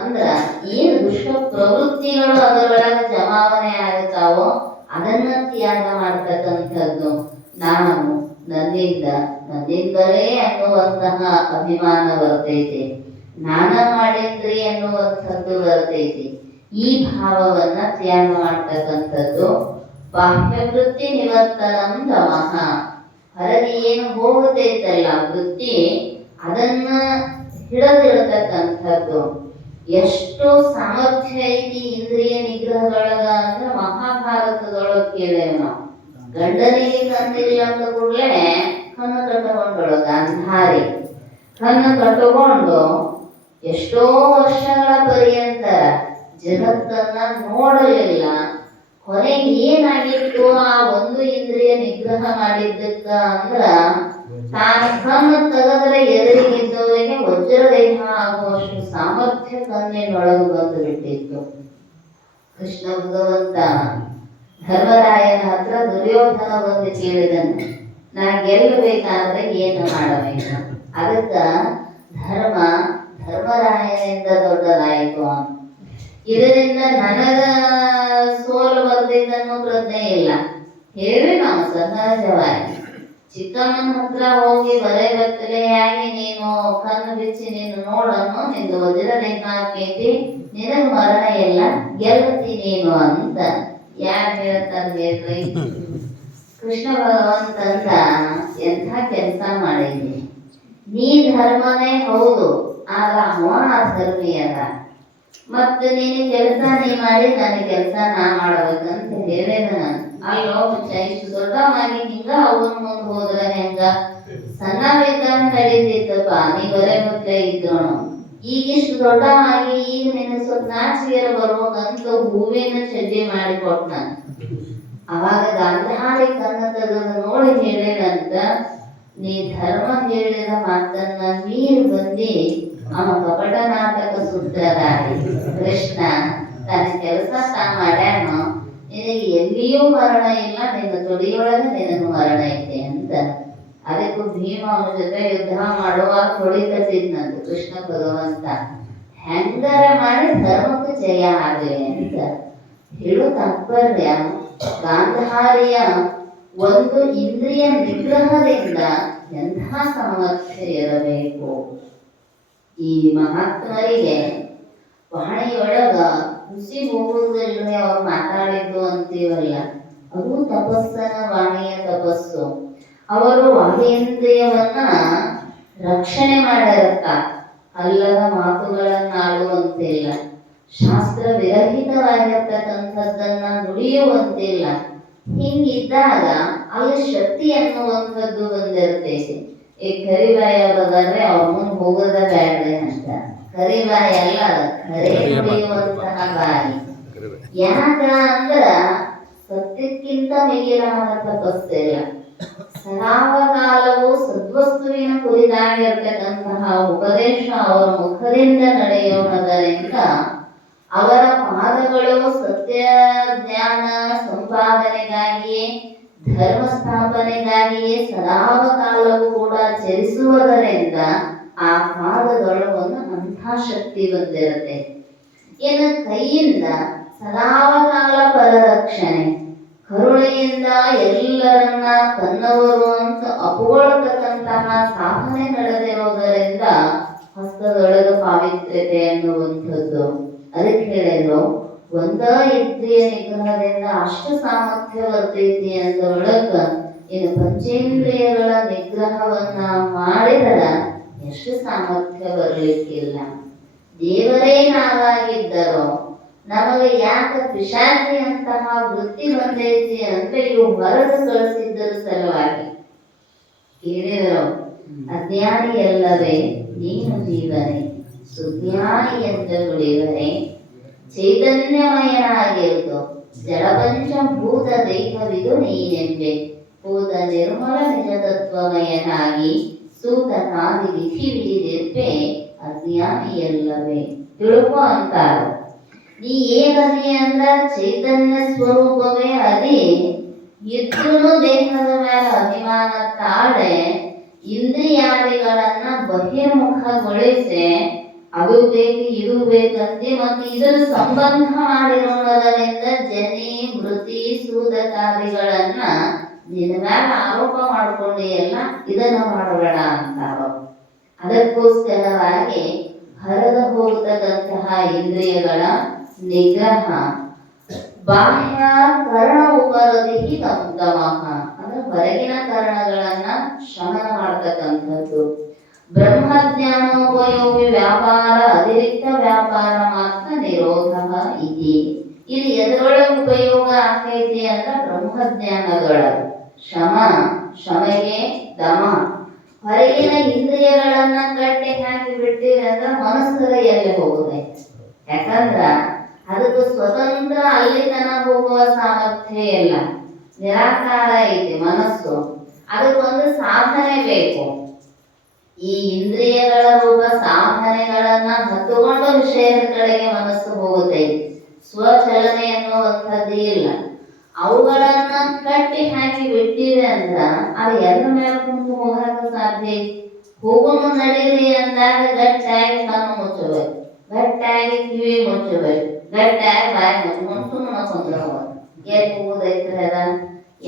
ಅಂದ್ರ ಏನು ದುಷ್ಟ ಪ್ರವೃತ್ತಿಗಳು ಅದರೊಳಗೆ ಜಮಾವಣೆ ಆಗುತ್ತಾವೋ ಅದನ್ನ ತ್ಯಾಗ ಮಾಡ್ತಕ್ಕಂಥದ್ದು. ನಾನು ನನ್ನಿಂದಲೇ ಅನ್ನುವಂತಹ ಅಭಿಮಾನ ಬರ್ತೈತಿ, ನಾನ ಮಾಡಿದ್ರಿ ಅನ್ನುವಂಥದ್ದು ಬರ್ತೈತಿ. ಈ ಭಾವವನ್ನ ತ್ಯಾಗ ಮಾಡ್ತಕ್ಕಂಥದ್ದು ಬಾಹ್ಯವೃತ್ತಿ ನಿವರ್ತನಂ ದಮಃ. ಹೊರಗೆ ಏನು ಹೋಗುತ್ತೈತಲ್ಲ ವೃತ್ತಿ, ಅದನ್ನ ಹಿಡಿದಿಡ್ತಕ್ಕಂಥದ್ದು. ಎಷ್ಟು ಸಾಮರ್ಥ್ಯ ಐತಿ ಇಂದ್ರಿಯ ನಿಗ್ರಹದೊಳಗ ಅಂದ್ರೆ ಮಹಾಭಾರತದೊಳಗೆ ಕೇಳೇವ್ ನಾವು. ಗಂಡನಿಗೆ ಕಣ್ಣಿಲ್ಲ ಅಂತ ಕೂಡಲೇ ಕಣ್ಣು ಕಟ್ಟಕೊಂಡಳು ಗಾಂಧಾರಿ. ಕಣ್ಣು ಕಟ್ಟುಕೊಂಡು ಎಷ್ಟೋ ವರ್ಷಗಳ ಪರ್ಯಂತ ಜಗತ್ತನ್ನ ನೋಡಲಿಲ್ಲ. ಕೊನೆಗೆ ಏನಾಗಿತ್ತು ಆ ಒಂದು ಇಂದ್ರಿಯ ನಿಗ್ರಹ ಮಾಡಿದ್ದಕ್ಕ ಅಂದ್ರ, ತಾನು ಕಣ್ಣು ತೆಗೆದ್ರೆ ಎದುರಿಗಿದ್ದವರಿಗೆ ವಜ್ರದೇಹ ಆಗುವಷ್ಟು ಸಾಮರ್ಥ್ಯ ಕಣ್ಣಿನೊಳಗೆ ಬಂದು ಬಿಟ್ಟಿತ್ತು. ಕೃಷ್ಣ ಭಗವಂತ ಧರ್ಮರಾಯನ ಹತ್ರ ದುರ್ಯೋಧನ ಬಂದು ಕೇಳಿದನು, ನಾ ಗೆಲ್ಲಬೇಕಾದ್ರೆ ಏನು ಮಾಡಬೇಕು? ಅದಕ್ಕ ಧರ್ಮರಾಯನಿಂದ ದೊಡ್ಡದಾಯಿತು. ಇದರಿಂದ ನನಗ ಸೋಲು ಬರ್ದಿದ್ದನ್ನು ಪ್ರಜ್ಞೆ ಇಲ್ಲ. ಹೇಳಿ ನಾವು ಸಹಜವಾಗಿ ಚಿಕ್ಕಮ್ಮನ ಹತ್ರ ಹೋಗಿ ಬರೇ ಬತ್ತಲೆಯಾಗಿ ನೀನು ಕಣ್ಣು ಬಿಚ್ಚಿ ನೀನು ನೋಡನ್ನು, ನಿಂದು ವಜ್ರದೇಹ ಆಕೈತಿ, ನಿನಗ ಮರಣ ಇಲ್ಲ, ಗೆಲ್ಲತಿ ನೀನು ಅಂತ ಯಾರು ಹೇಳ್ತಾರೆ? ಕೃಷ್ಣ ಭಗವಂತಂದ ಎಂಥ ಕೆಲಸ ಮಾಡಿದ್ನಿ. ನೀ ಧರ್ಮನೇ ಹೌದು, ಆಗ ಅವ ಧರ್ಮಿ ಅದ. ಮತ್ತೆ ನೀನು ಕೆಲಸ ನೀ ಮಾಡಿ ನನಗೆ ಕೆಲಸ ನಾ ಮಾಡ್ಬೇಕಂತ ಹೇಳಿದ. ಅಲ್ಲೋ ಇಷ್ಟು ದೊಡ್ಡವಾಗಿ ಹಿಂಗ ಅವನ್ ಮುಂದೆ ಹೋದ್ರೆ ಹೆಂಗ? ಸಣ್ಣವಿದ್ದಂಗ ನಡೀತಿತ್ತಪ್ಪ, ನೀ ಬರೇ ಮೊದ್ಲೇ ಇದ್ದೋಣ. ಈಗ ಇಷ್ಟು ದೊಡ್ಡವಾಗಿ ಈಗ ನಿನ್ನ ಸ್ವಲ್ಪ ನಾಚಿಗೆರ ಬರ್ಬೇಕಂತ ಹೂವಿನ ಚಡ್ಡಿ ಮಾಡಿ ಕೊಟ್ಟ. ಅವಾಗ ಗಾಂಧಾರಿ ಕನ್ನ ತೆಗೆದು ನೋಡಿ ಹೇಳಿದಂತ, ನೀ ಧರ್ಮ ಹೇಳಿದ ಮಾತನ್ನ ಮೀರಿ ಬಂದಿ ಅವ ಕಪಟ ನಾಟಕ ಸುತ್ತದಾಡಿ ಕೃಷ್ಣ ತನ್ನ ಕೆಲಸ ತಾ ಮಾಡ್ಯಾನೋ, ನಿನಗೆ ಎಲ್ಲಿಯೂ ಮರಣ ಇಲ್ಲ, ನಿನ್ನ ತೊಡಿಯೊಳಗೆ ನಿನಗೆ ಮರಣ ಐತೆ ಅಂತ. ಅದಕ್ಕೂ ಭೀಮ ಅವನ ಜೊತೆ ಯುದ್ಧ ಮಾಡುವಾಗ ಹೊಡಿತಿದ್ನಂತ ಕೃಷ್ಣ ಭಗವಂತ. ಹೆಂಗರ ಮಾಡಿ ಧರ್ಮಕ್ಕೆ ಜಯ ಆಗಲಿ ಅಂತ ಹೇಳೋ ತಾತ್ಪರ್ಯ. ಗಾಂಧಾರಿಯ ಒಂದು ಇಂದ್ರಿಯ ನಿಗ್ರಹದಿಂದ ಎಂಥ ಸಾಮರ್ಥ್ಯ ಇರಬೇಕು. ಈ ಮಹಾತ್ಮರಿಗೆ ವಾಣಿಯೊಳಗ ಹುಸಿ ಹೋಗುವುದಿಲ್ಲದೆ ಅವ್ರು ಮಾತಾಡಿದ್ದು ಅಂತೀವಲ್ಲ, ಅದು ತಪಸ್ಸನ ವಾಣಿಯ ತಪಸ್ಸು. ಅವರು ವಾಗೇಂದ್ರಿಯವನ್ನ ರಕ್ಷಣೆ ಮಾಡಿರುತ್ತಾರೆ. ಅಲ್ಲದ ಮಾತುಗಳನ್ನಾಡುವಂತಿಲ್ಲ, ಶಾಸ್ತ್ರ ವಿರಹಿತವಾಗಿರ್ತಕ್ಕಂಥದ್ದನ್ನ ನುಡಿಯುವಂತಿಲ್ಲ. ಹಿಂಗಿದ್ದಾಗ ಅಲ್ಲಿ ಶಕ್ತಿ ಅನ್ನುವಂಥದ್ದು ಬಂದಿರ್ತೈತಿ. ಈ ಕರಿಬಾಯಿ ಅವರದಾದ್ರೆ ಅವ್ರ ಮುಂದೆ ಹೋಗೋದ ಬ್ಯಾಡ್ರಿ ಅಂತ. ಕರಿಬಾಯಿ ಅಲ್ಲ, ಕರೆ ನುಡಿಯುವಂತಹ ಬಾಯಿ. ಯಾಕ ಅಂದ್ರ ಸತ್ಯಕ್ಕಿಂತ ಮಿಗಿಲಾದ ತಪಸ್ಸಿಲ್ಲ. ಸದಾವಕಾಲವೂ ಸದ್ವಸ್ತುವಿನ ಕುರಿತಾಗಿರ್ತಕ್ಕಂತಹ ಉಪದೇಶ ಅವರ ಮುಖದಿಂದ ನಡೆಯೋಣದರಿಂದ ಅವರ ಪಾದಗಳು ಸತ್ಯ ಜ್ಞಾನ ಸಂಪಾದನೆಗಾಗಿಯೇ, ಧರ್ಮ ಸ್ಥಾಪನೆಗಾಗಿಯೇ ಸದಾವಕಾಲವೂ ಕೂಡ ಚಲಿಸುವುದರಿಂದ ಆ ಪಾದಗಳು ಒಂದು ಅಂಥ ಶಕ್ತಿ ಬಂದಿರುತ್ತೆ. ಇನ್ನು ಕೈಯಿಂದ ಸದಾವಕಾಲ ಪರರಕ್ಷಣೆ, ಕರುಣೆಯಿಂದ ಎಲ್ಲರನ್ನ ತನ್ನವರು ಅಂತ ಅಪಗೊಳ್ಳತಕ್ಕಂತಹ ಸಾಧನೆ ನಡೆದಿರೋದರಿಂದ ಹಸ್ತದೊಳಗ ಪಾವಿತ್ರ್ಯತೆ ಅನ್ನುವಂಥದ್ದು. ಅದಕ್ಕೆ ಹೇಳಿದ್ರು, ಒಂದ ಇಂದ್ರಿಯ ನಿಗ್ರಹದಿಂದ ಅಷ್ಟು ಸಾಮರ್ಥ್ಯ ಬರ್ತೈತಿ ಅಂತ ಒಳಗ ಇನ್ನು ಪಂಚೇಂದ್ರಿಯಗಳ ನಿಗ್ರಹವನ್ನ ಮಾಡಿದರ ಎಷ್ಟು ಸಾಮರ್ಥ್ಯ ಬರ್ಲಿಕ್ಕಿಲ್ಲ. ದೇವರೇ ನಾವಾಗಿದ್ದರೋ ನಮಗೆ ಯಾಕೆ ಪಿಶಾಚಿ ಅಂತಹ ವೃತ್ತಿ ಬಂದೈತಿ ಅಂದ್ರೆ ಇವು ಹೊರಗೆ ಕಳಿಸಿದ್ದರ ಸಲುವಾಗಿ. ಕೇಳಿದರು, ಅಜ್ಞಾನಿಯಲ್ಲವೇ ನೀನು ಜೀವನೆ, ಸುಜ್ಞಾನಿ ಅಂತ ನುಡಿದರೆ ಚೈತನ್ಯಮಯನಾಗಿರುವುದು ಜಡಪಂಚಭೂತ ದೇಹವಿದು ನೀನೆಂಬೆ. ಭೂತ ನಿರ್ಮಲ ನಿಜ ತತ್ವಮಯನಾಗಿ ಸೂತನಾದಿ ವಿಧಿ ವಿಧಿರ್ಪೆ ಅಜ್ಞಾನಿಯಲ್ಲವೇ ತಿಳುಕೋ ಅಂತಾರ. ನೀ ಏನದಿ ಅಂದ್ರ ಚೈತನ್ಯ ಸ್ವರೂಪವೇ ಅದಿ, ಇದ್ರೂ ದೇಹದ ಮೇಲೆ ಅಭಿಮಾನ ತಾಳೆ ಇಂದ್ರಿಯಾದಿಗಳನ್ನ ಬಹಿರ್ಮುಖಗೊಳಿಸಿ ಅದು ಬೇಕು ಇದು ಬೇಕಂತೆ ಮತ್ತೆ ಇದರ ಸಂಬಂಧ ಮಾಡಿರೋದರಿಂದ ಜನಿ ಮೃತಿ ಸೂದಕಾದಿಗಳನ್ನ ನಿನ್ನ ಮೇಲೆ ಆರೋಪ ಮಾಡ್ಕೊಂಡು ಎಲ್ಲ ಇದನ್ನ ಮಾಡಬೇಡ ಅಂತಾರ. ಅದಕ್ಕೋಸ್ಕರವಾಗಿ ಹರಿದು ಹೋಗತಕ್ಕಂತಹ ಇಂದ್ರಿಯಗಳ ನಿಗ್ರಹ, ಬಾಹ್ಯ ಕರ್ಣ ಉಪರದಿ ದಮಃ ಅಂದ್ರೆ ಹೊರಗಿನ ಕರ್ಣಗಳನ್ನ ಶಮನ ಮಾಡ್ತಕ್ಕಂಥದ್ದು. ಬ್ರಹ್ಮಜ್ಞಾನೋಪಯೋಗಿ ವ್ಯಾಪಾರ ಅತಿರಿಕ್ತ ವ್ಯಾಪಾರ ಮಾತ್ರ ನಿರೋಧ ಇತಿ. ಇದು ಎದರೊಳಗೆ ಉಪಯೋಗ ಆಗ್ತೈತಿ ಅಂದ್ರೆ ಬ್ರಹ್ಮಜ್ಞಾನದೊಳಗೆ ಶಮಗೆ ದಮ. ಹೊರಗಿನ ಇಂದ್ರಿಯಗಳನ್ನ ಕಟ್ಟಿ ಹಾಕಿ ಬಿಟ್ಟಿರಿ ಅಂದ್ರೆ ಮನಸ್ಸು ಎಲ್ಲಿ ಹೋಗುದೆ. ಯಾಕಂದ್ರ ಅದಕ್ಕೆ ಸ್ವತಂತ್ರ ಅಲ್ಲಿ ತನ ಹೋಗುವ ಸಾಮರ್ಥ್ಯ ಇಲ್ಲ, ನಿರಾಕಾರ ಐತಿ ಮನಸ್ಸು. ಅದಕ್ಕೊಂದು ಸಾಧನೆ ಬೇಕು. ಈ ಇಂದ್ರಿಯಗಳ ರೂಪ ಸಾಧನೆಗಳನ್ನ ಹತ್ತುಕೊಂಡು ವಿಷಯದ ಕಡೆಗೆ ಮನಸ್ಸು ಹೋಗುತ್ತೈತಿ. ಸ್ವಚಲನೆ ಅನ್ನುವಂಥದ್ದು ಇಲ್ಲ. ಅವುಗಳನ್ನ ಕಟ್ಟಿ ಹಾಕಿ ಬಿಟ್ಟಿವೆ ಅಂದ್ರ ಅದು ಎಲ್ಲ ಮೇಲೆ ಕುಂತು ಹೋಗಾಕ ಸಾಧ್ಯ. ಹೋಗುನು ನಡೀರಿ ಅಂದಾಗ ಗಟ್ಟಾಗಿ ಕಣ್ಣು ಮುಚ್ಚಬೇಕು, ಗಟ್ಟಾಗಿ ಕಿವಿ ಮುಚ್ಚಬೇಕು, ಗಟ್ಟಾಗಿ ಬಾಯಿ ಮುಚ್ಕೊಂಡು ಸುಮ್ಮನೆ ಕುಂದ್ರಬಹುದು. ಎಲ್ಲಿ ಹೋಗುದೈತ್ರಿ ಅದ?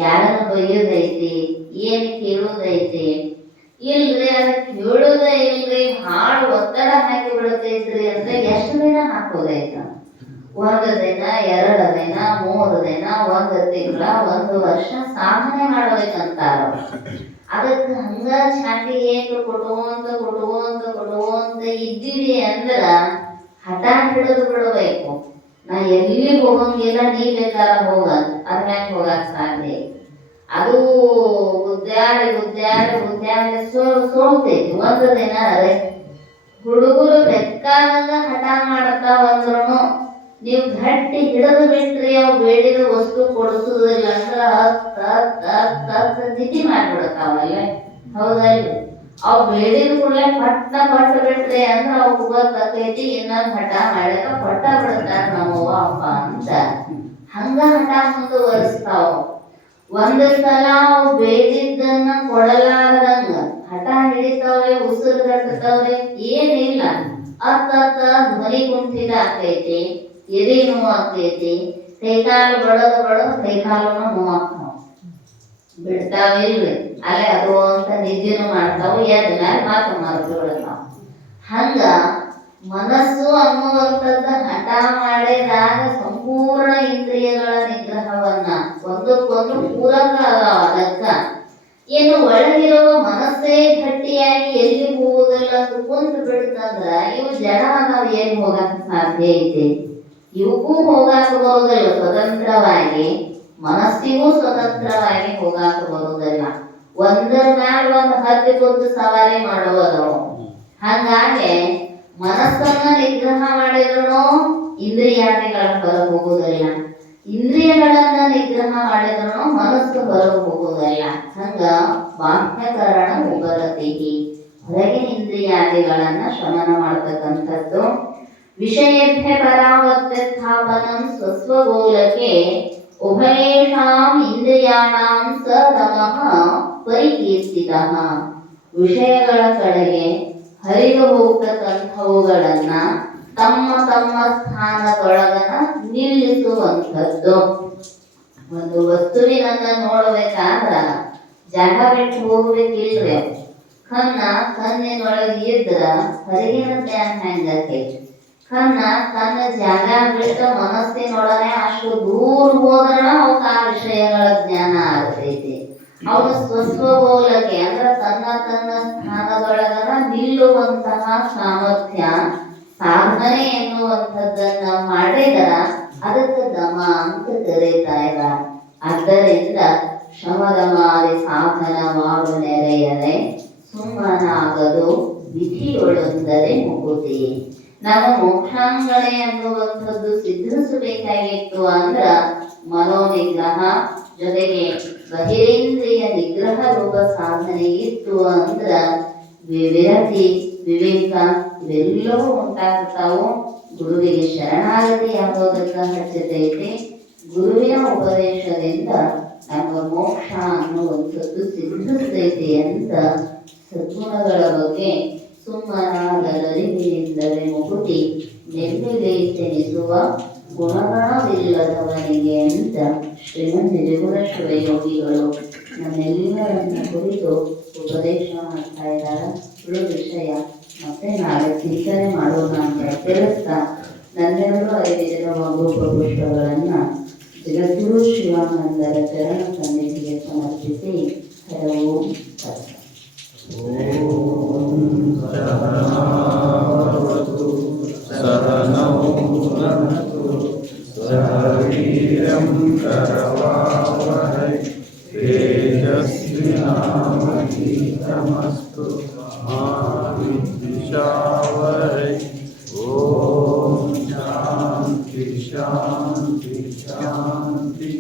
ಯಾರನ್ನ ಬೈಯೋದೈತಿ? ಏನ್ ಕೇಳುದೈತಿ? ಇಲ್ರಿ ಅದ ಕೇಳುದ ಇಲ್ರಿ, ಹಾಳು ಒತ್ತಡ ಹಾಕಿ ಬಿಡ್ತೈತ್ರಿ ಅಂದ್ರೆ ಎಷ್ಟು ದಿನ ಹಾಕೋದೈತ? 1 ದಿನ, 2 ದಿನ, 3 ದಿನ, 1 ತಿಂಗಳ, 1 ವರ್ಷ ಸಾಧನೆ ಮಾಡ್ಬೇಕಂತಾರ. ಅದಕ್ಕೆ ಹಂಗ ಚಾಟಿ ಏಕೆ ಕೊಡುವಂತ ಇದ್ದೀವಿ ಅಂದ್ರ ಹಠ ಹಿಡಿದು ಬಿಡಬೇಕು. ನಾ ಎಲ್ಲಿ ಹೋಗಂಗಿಲ್ಲ, ನೀ ಬೇಕಾದ ಹೋಗಂತ ಅದ್ ಮ್ಯಾಗ ಹೋಗಕ್ ಸಾಧ್ಯ. ಅದು ಗುದ್ದಾಡಿ ಸೋಲ್ತೈತಿ 1 ದಿನ. ಹುಡುಗರು ಬೇಕಾದಂಗ ಹಠ ಮಾಡ್ತಾವಂದ್ರೂ ನೀವು ಗಟ್ಟಿ ಹಿಡಿದು ಬಿಟ್ರಿ, ಅವು ಬೇಡಿದ ವಸ್ತು ಕೊಡಿಸುದಿಲ್ಲ ಅಂದ್ರೆ ತಿಥಿ ಮಾಡ್ಬಿಡತಾವಲ್ಲ. ಹೌದಲ್ರಿ? ಅವು ಬೇಡಿದ ಕೂಡಲೇ ಪಟ್ಟು ಬಿಟ್ರಿ ಅಂದ್ರೆ ಅವು ಗೊತ್ತೈತಿ ಇನ್ನೊಂದು ಹಠ ಮಾಡ್ಯಾಕ ಪಟ್ಟ ಬಿಡ್ತಾರ ನಮ್ಮವ್ವ ಅಪ್ಪ ಅಂತ. ಹಂಗ ಹಠ ಮುಂದುವರಿಸ್ತಾವ. ಒಂದು ಸಲ ಅವು ಬೇಡಿದ್ದನ್ನ ಕೊಡಲಾರದಂಗ ಹಠ ಹಿಡಿತಾವೆ, ಉಸಿರು ಕಟ್ಟತಾವ್ರೆ, ಏನಿಲ್ಲ ಅತ್ತ ಧ್ವನಿ ಕುಂಠಿತ ಆಗ್ತೈತಿ, ಎದೆ ನೋವು ಆಗ್ತೈತಿ, ಕೈಕಾಲು ಬಡದು ಕೈಕಾಲನ್ನು ನೋವು ಆಗ್ತಾವ. ಬಿಡ್ತಾವಿಲ್ರಿ, ಅಲ್ಲೇ ಅದು ಅಂತ ನಿದ್ದೆನೂ ಮಾಡ್ತಾವು, ಎದ್ದ ಮ್ಯಾಲ ಮಾತು ಮರೆತು ಬಿಡ್ತಾವ. ಹಂಗ ಮನಸ್ಸು ಅನ್ನುವಂಥದ್ದು ಹಠ ಮಾಡಿದಾಗ ಸಂಪೂರ್ಣ ಇಂದ್ರಿಯಗಳ ನಿಗ್ರಹವನ್ನ ಒಂದಕ್ಕೊಂದು ಪೂರಕ ಅದಾವ. ಅದಕ್ಕ ಇನ್ನು ಒಳಗಿರುವ ಮನಸ್ಸೇ ಗಟ್ಟಿಯಾಗಿ ಎಲ್ಲಿ ಹೋಗುವುದಿಲ್ಲ ಅಂತ ಕುಂತು ಬಿಡ್ತಂದ್ರ ಇವು ಜಡ ನಾವು ಏನ್ ಹೋಗಾಕ ಸಾಧ್ಯ ಐತಿ? ಇವಕ್ಕೂ ಹೋಗಾಕ ಬರುವುದಿಲ್ಲ ಸ್ವತಂತ್ರವಾಗಿ, ಮನಸ್ಸಿಗೂ ಸ್ವತಂತ್ರವಾಗಿ ಹೋಗಾಕ ಬರುವುದಿಲ್ಲ. ಒಂದರ ಮ್ಯಾಲ ಒಂದು ಹತ್ತಿ ಕುಂತು ಸವಾರಿ ಮಾಡುವುದವು. ಹಾಗಾಗಿ ಮನಸ್ಸನ್ನ ನಿಗ್ರಹ ಮಾಡಿದ್ರು ಇಂದ್ರಿಯಾದಿಗಳ ಹೊರ ಹೋಗುವುದಿಲ್ಲ, ಇಂದ್ರಿಯಗಳನ್ನ ನಿಗ್ರಹ ಮಾಡಿದ್ರು ಮನಸ್ಸು ಹೊರ ಹೋಗುವುದಿಲ್ಲ. ಹಂಗ ಬಾಹ್ಯಕರಣ ಉಪರತಿ, ಹೊರಗಿನ ಇಂದ್ರಿಯಾದಿಗಳನ್ನ ಶಮನ ಮಾಡತಕ್ಕಂಥದ್ದು. ವಿಷಯೇಭ್ಯ ಪರಾವರ್ತ್ಯಸ್ಥಾಪನಂ ಸ್ವಸ್ವಗೋಲಕೆ ಉಭಯೇಷಾಂ ಇಂದ್ರಿಯಾಣಾಂ ಸ ತಮಃ ಪರಿಕೀರ್ತಿತಃ. ವಿಷಯಗಳ ಕಡೆಗೆ ಹರಿದು ಹೋಗ್ತಕ್ಕಂಥವುಗಳನ್ನ ತಮ್ಮ ತಮ್ಮ ಸ್ಥಾನದೊಳಗನ ನಿಲ್ಲಿಸುವಂಥದ್ದು. ಒಂದು ವಸ್ತುವಿನನ್ನ ನೋಡ್ಬೇಕಾದ್ರ ಜಾಗ ಬಿಟ್ಟು ಹೋಗ್ಬೇಕಿಲ್ರಿ. ಕಣ್ಣಿನೊಳಗೆ ಇದ್ರ ಹೊರಗಿನ ಜ್ಞಾನ ಹೆಂಗೈತಿ? ಕಣ್ಣ ಜಾಗ ಬಿಟ್ಟು ಮನಸ್ಸಿನೊಳಗೆ ಅಷ್ಟು ದೂರ ಹೋದ್ರ ಅವಕ್ಕೆ ಆ ವಿಷಯಗಳ ಜ್ಞಾನ ಆಗ್ತೈತಿ. ಅವನು ಸ್ವಸ್ವಗೋಲಕ್ಕೆ ಅಂದ್ರೆ ತನ್ನ ತನ್ನ ಸ್ಥಾನದೊಳಗನ ನಿಲ್ಲುವಂತಹ ಸಾಮರ್ಥ್ಯ, ಸಾಧನೆ ಎನ್ನುವಂಥದ್ದನ್ನ ಮಾಡಿದರ ಅದಕ್ಕೆ ದಮ ಅಂತ ಕರೀತಾ ಇದ್ದ. ಆದ್ದರಿಂದ ಶಮದಮಾರಿ ಸಾಧನ ಮಾಡು ನೆರೆಯರೆ ಸುಮ್ಮನಾಗದು ವಿಧಿಯೊಳೊಂದರೆ ಮುಗುತಿ. ನಾವು ಮೋಕ್ಷಾಂಗಣೆ ಅನ್ನುವಂಥದ್ದು ಸಿದ್ಧಿಸಬೇಕಾಗಿತ್ತು ಅಂದ್ರ ಮನೋನಿಗ್ರಹ ಜೊತೆಗೆ ಬಹಿರೇಂದ್ರಿಯ ನಿಗ್ರಹ ರೂಪ ಸಾಧನೆ ಇತ್ತು ಅಂದ್ರ ವಿರತಿ, ವಿವೇಕ ಇವೆಲ್ಲವೂ ಉಂಟಾಗ್ತಾವು. ಗುರುವಿಗೆ ಶರಣಾಗತಿ ಆಗೋದಕ್ಕ ಹಚ್ಚತೈತಿ. ಗುರುವಿನ ಉಪದೇಶದಿಂದ ನಮ್ಮ ಮೋಕ್ಷ ಅನ್ನುವಂಥದ್ದು ಸಿದ್ಧಿಸ್ತೈತಿ ಅಂತ ಸದ್ಗುಣಗಳ ಬಗ್ಗೆ ಸುಮ್ಮನಾಗಲರಿವಿನಿಂದಲೇ ಮುಗುತಿ ನೆಮ್ಮದಿಸೆನಿಸುವ ಗುಣಗಣವಿಲ್ಲದವನಿಗೆ ಅಂತ ಶ್ರೀಮಂತ ಜಗುಣ ಶಿವಯೋಗಿಗಳು ನಮ್ಮೆಲ್ಲರನ್ನ ಕುರಿತು ಉಪದೇಶ ಮಾಡ್ತಾ ಇದ್ದಾರೆ. ಸುಳ್ಳು ವಿಷಯ ಮತ್ತೆ ನಾಳೆ ಚಿಂತನೆ ಮಾಡೋಣ ಅಂತ ತಿಳಿಸ್ತಾ ನನ್ನೆರಡು ಅರಿವಿರುವ ಪುಷ್ಪಗಳನ್ನ ಜಗದ್ಗುರು ಶಿವಾನಂದರ ಚರಣ ಸನ್ನಿಧಿಗೆ ಸಮರ್ಪಿಸಿ ಹರವು तेजस्विनामस्तु मा विद्विषावहै। ओम शांति शांति शांति।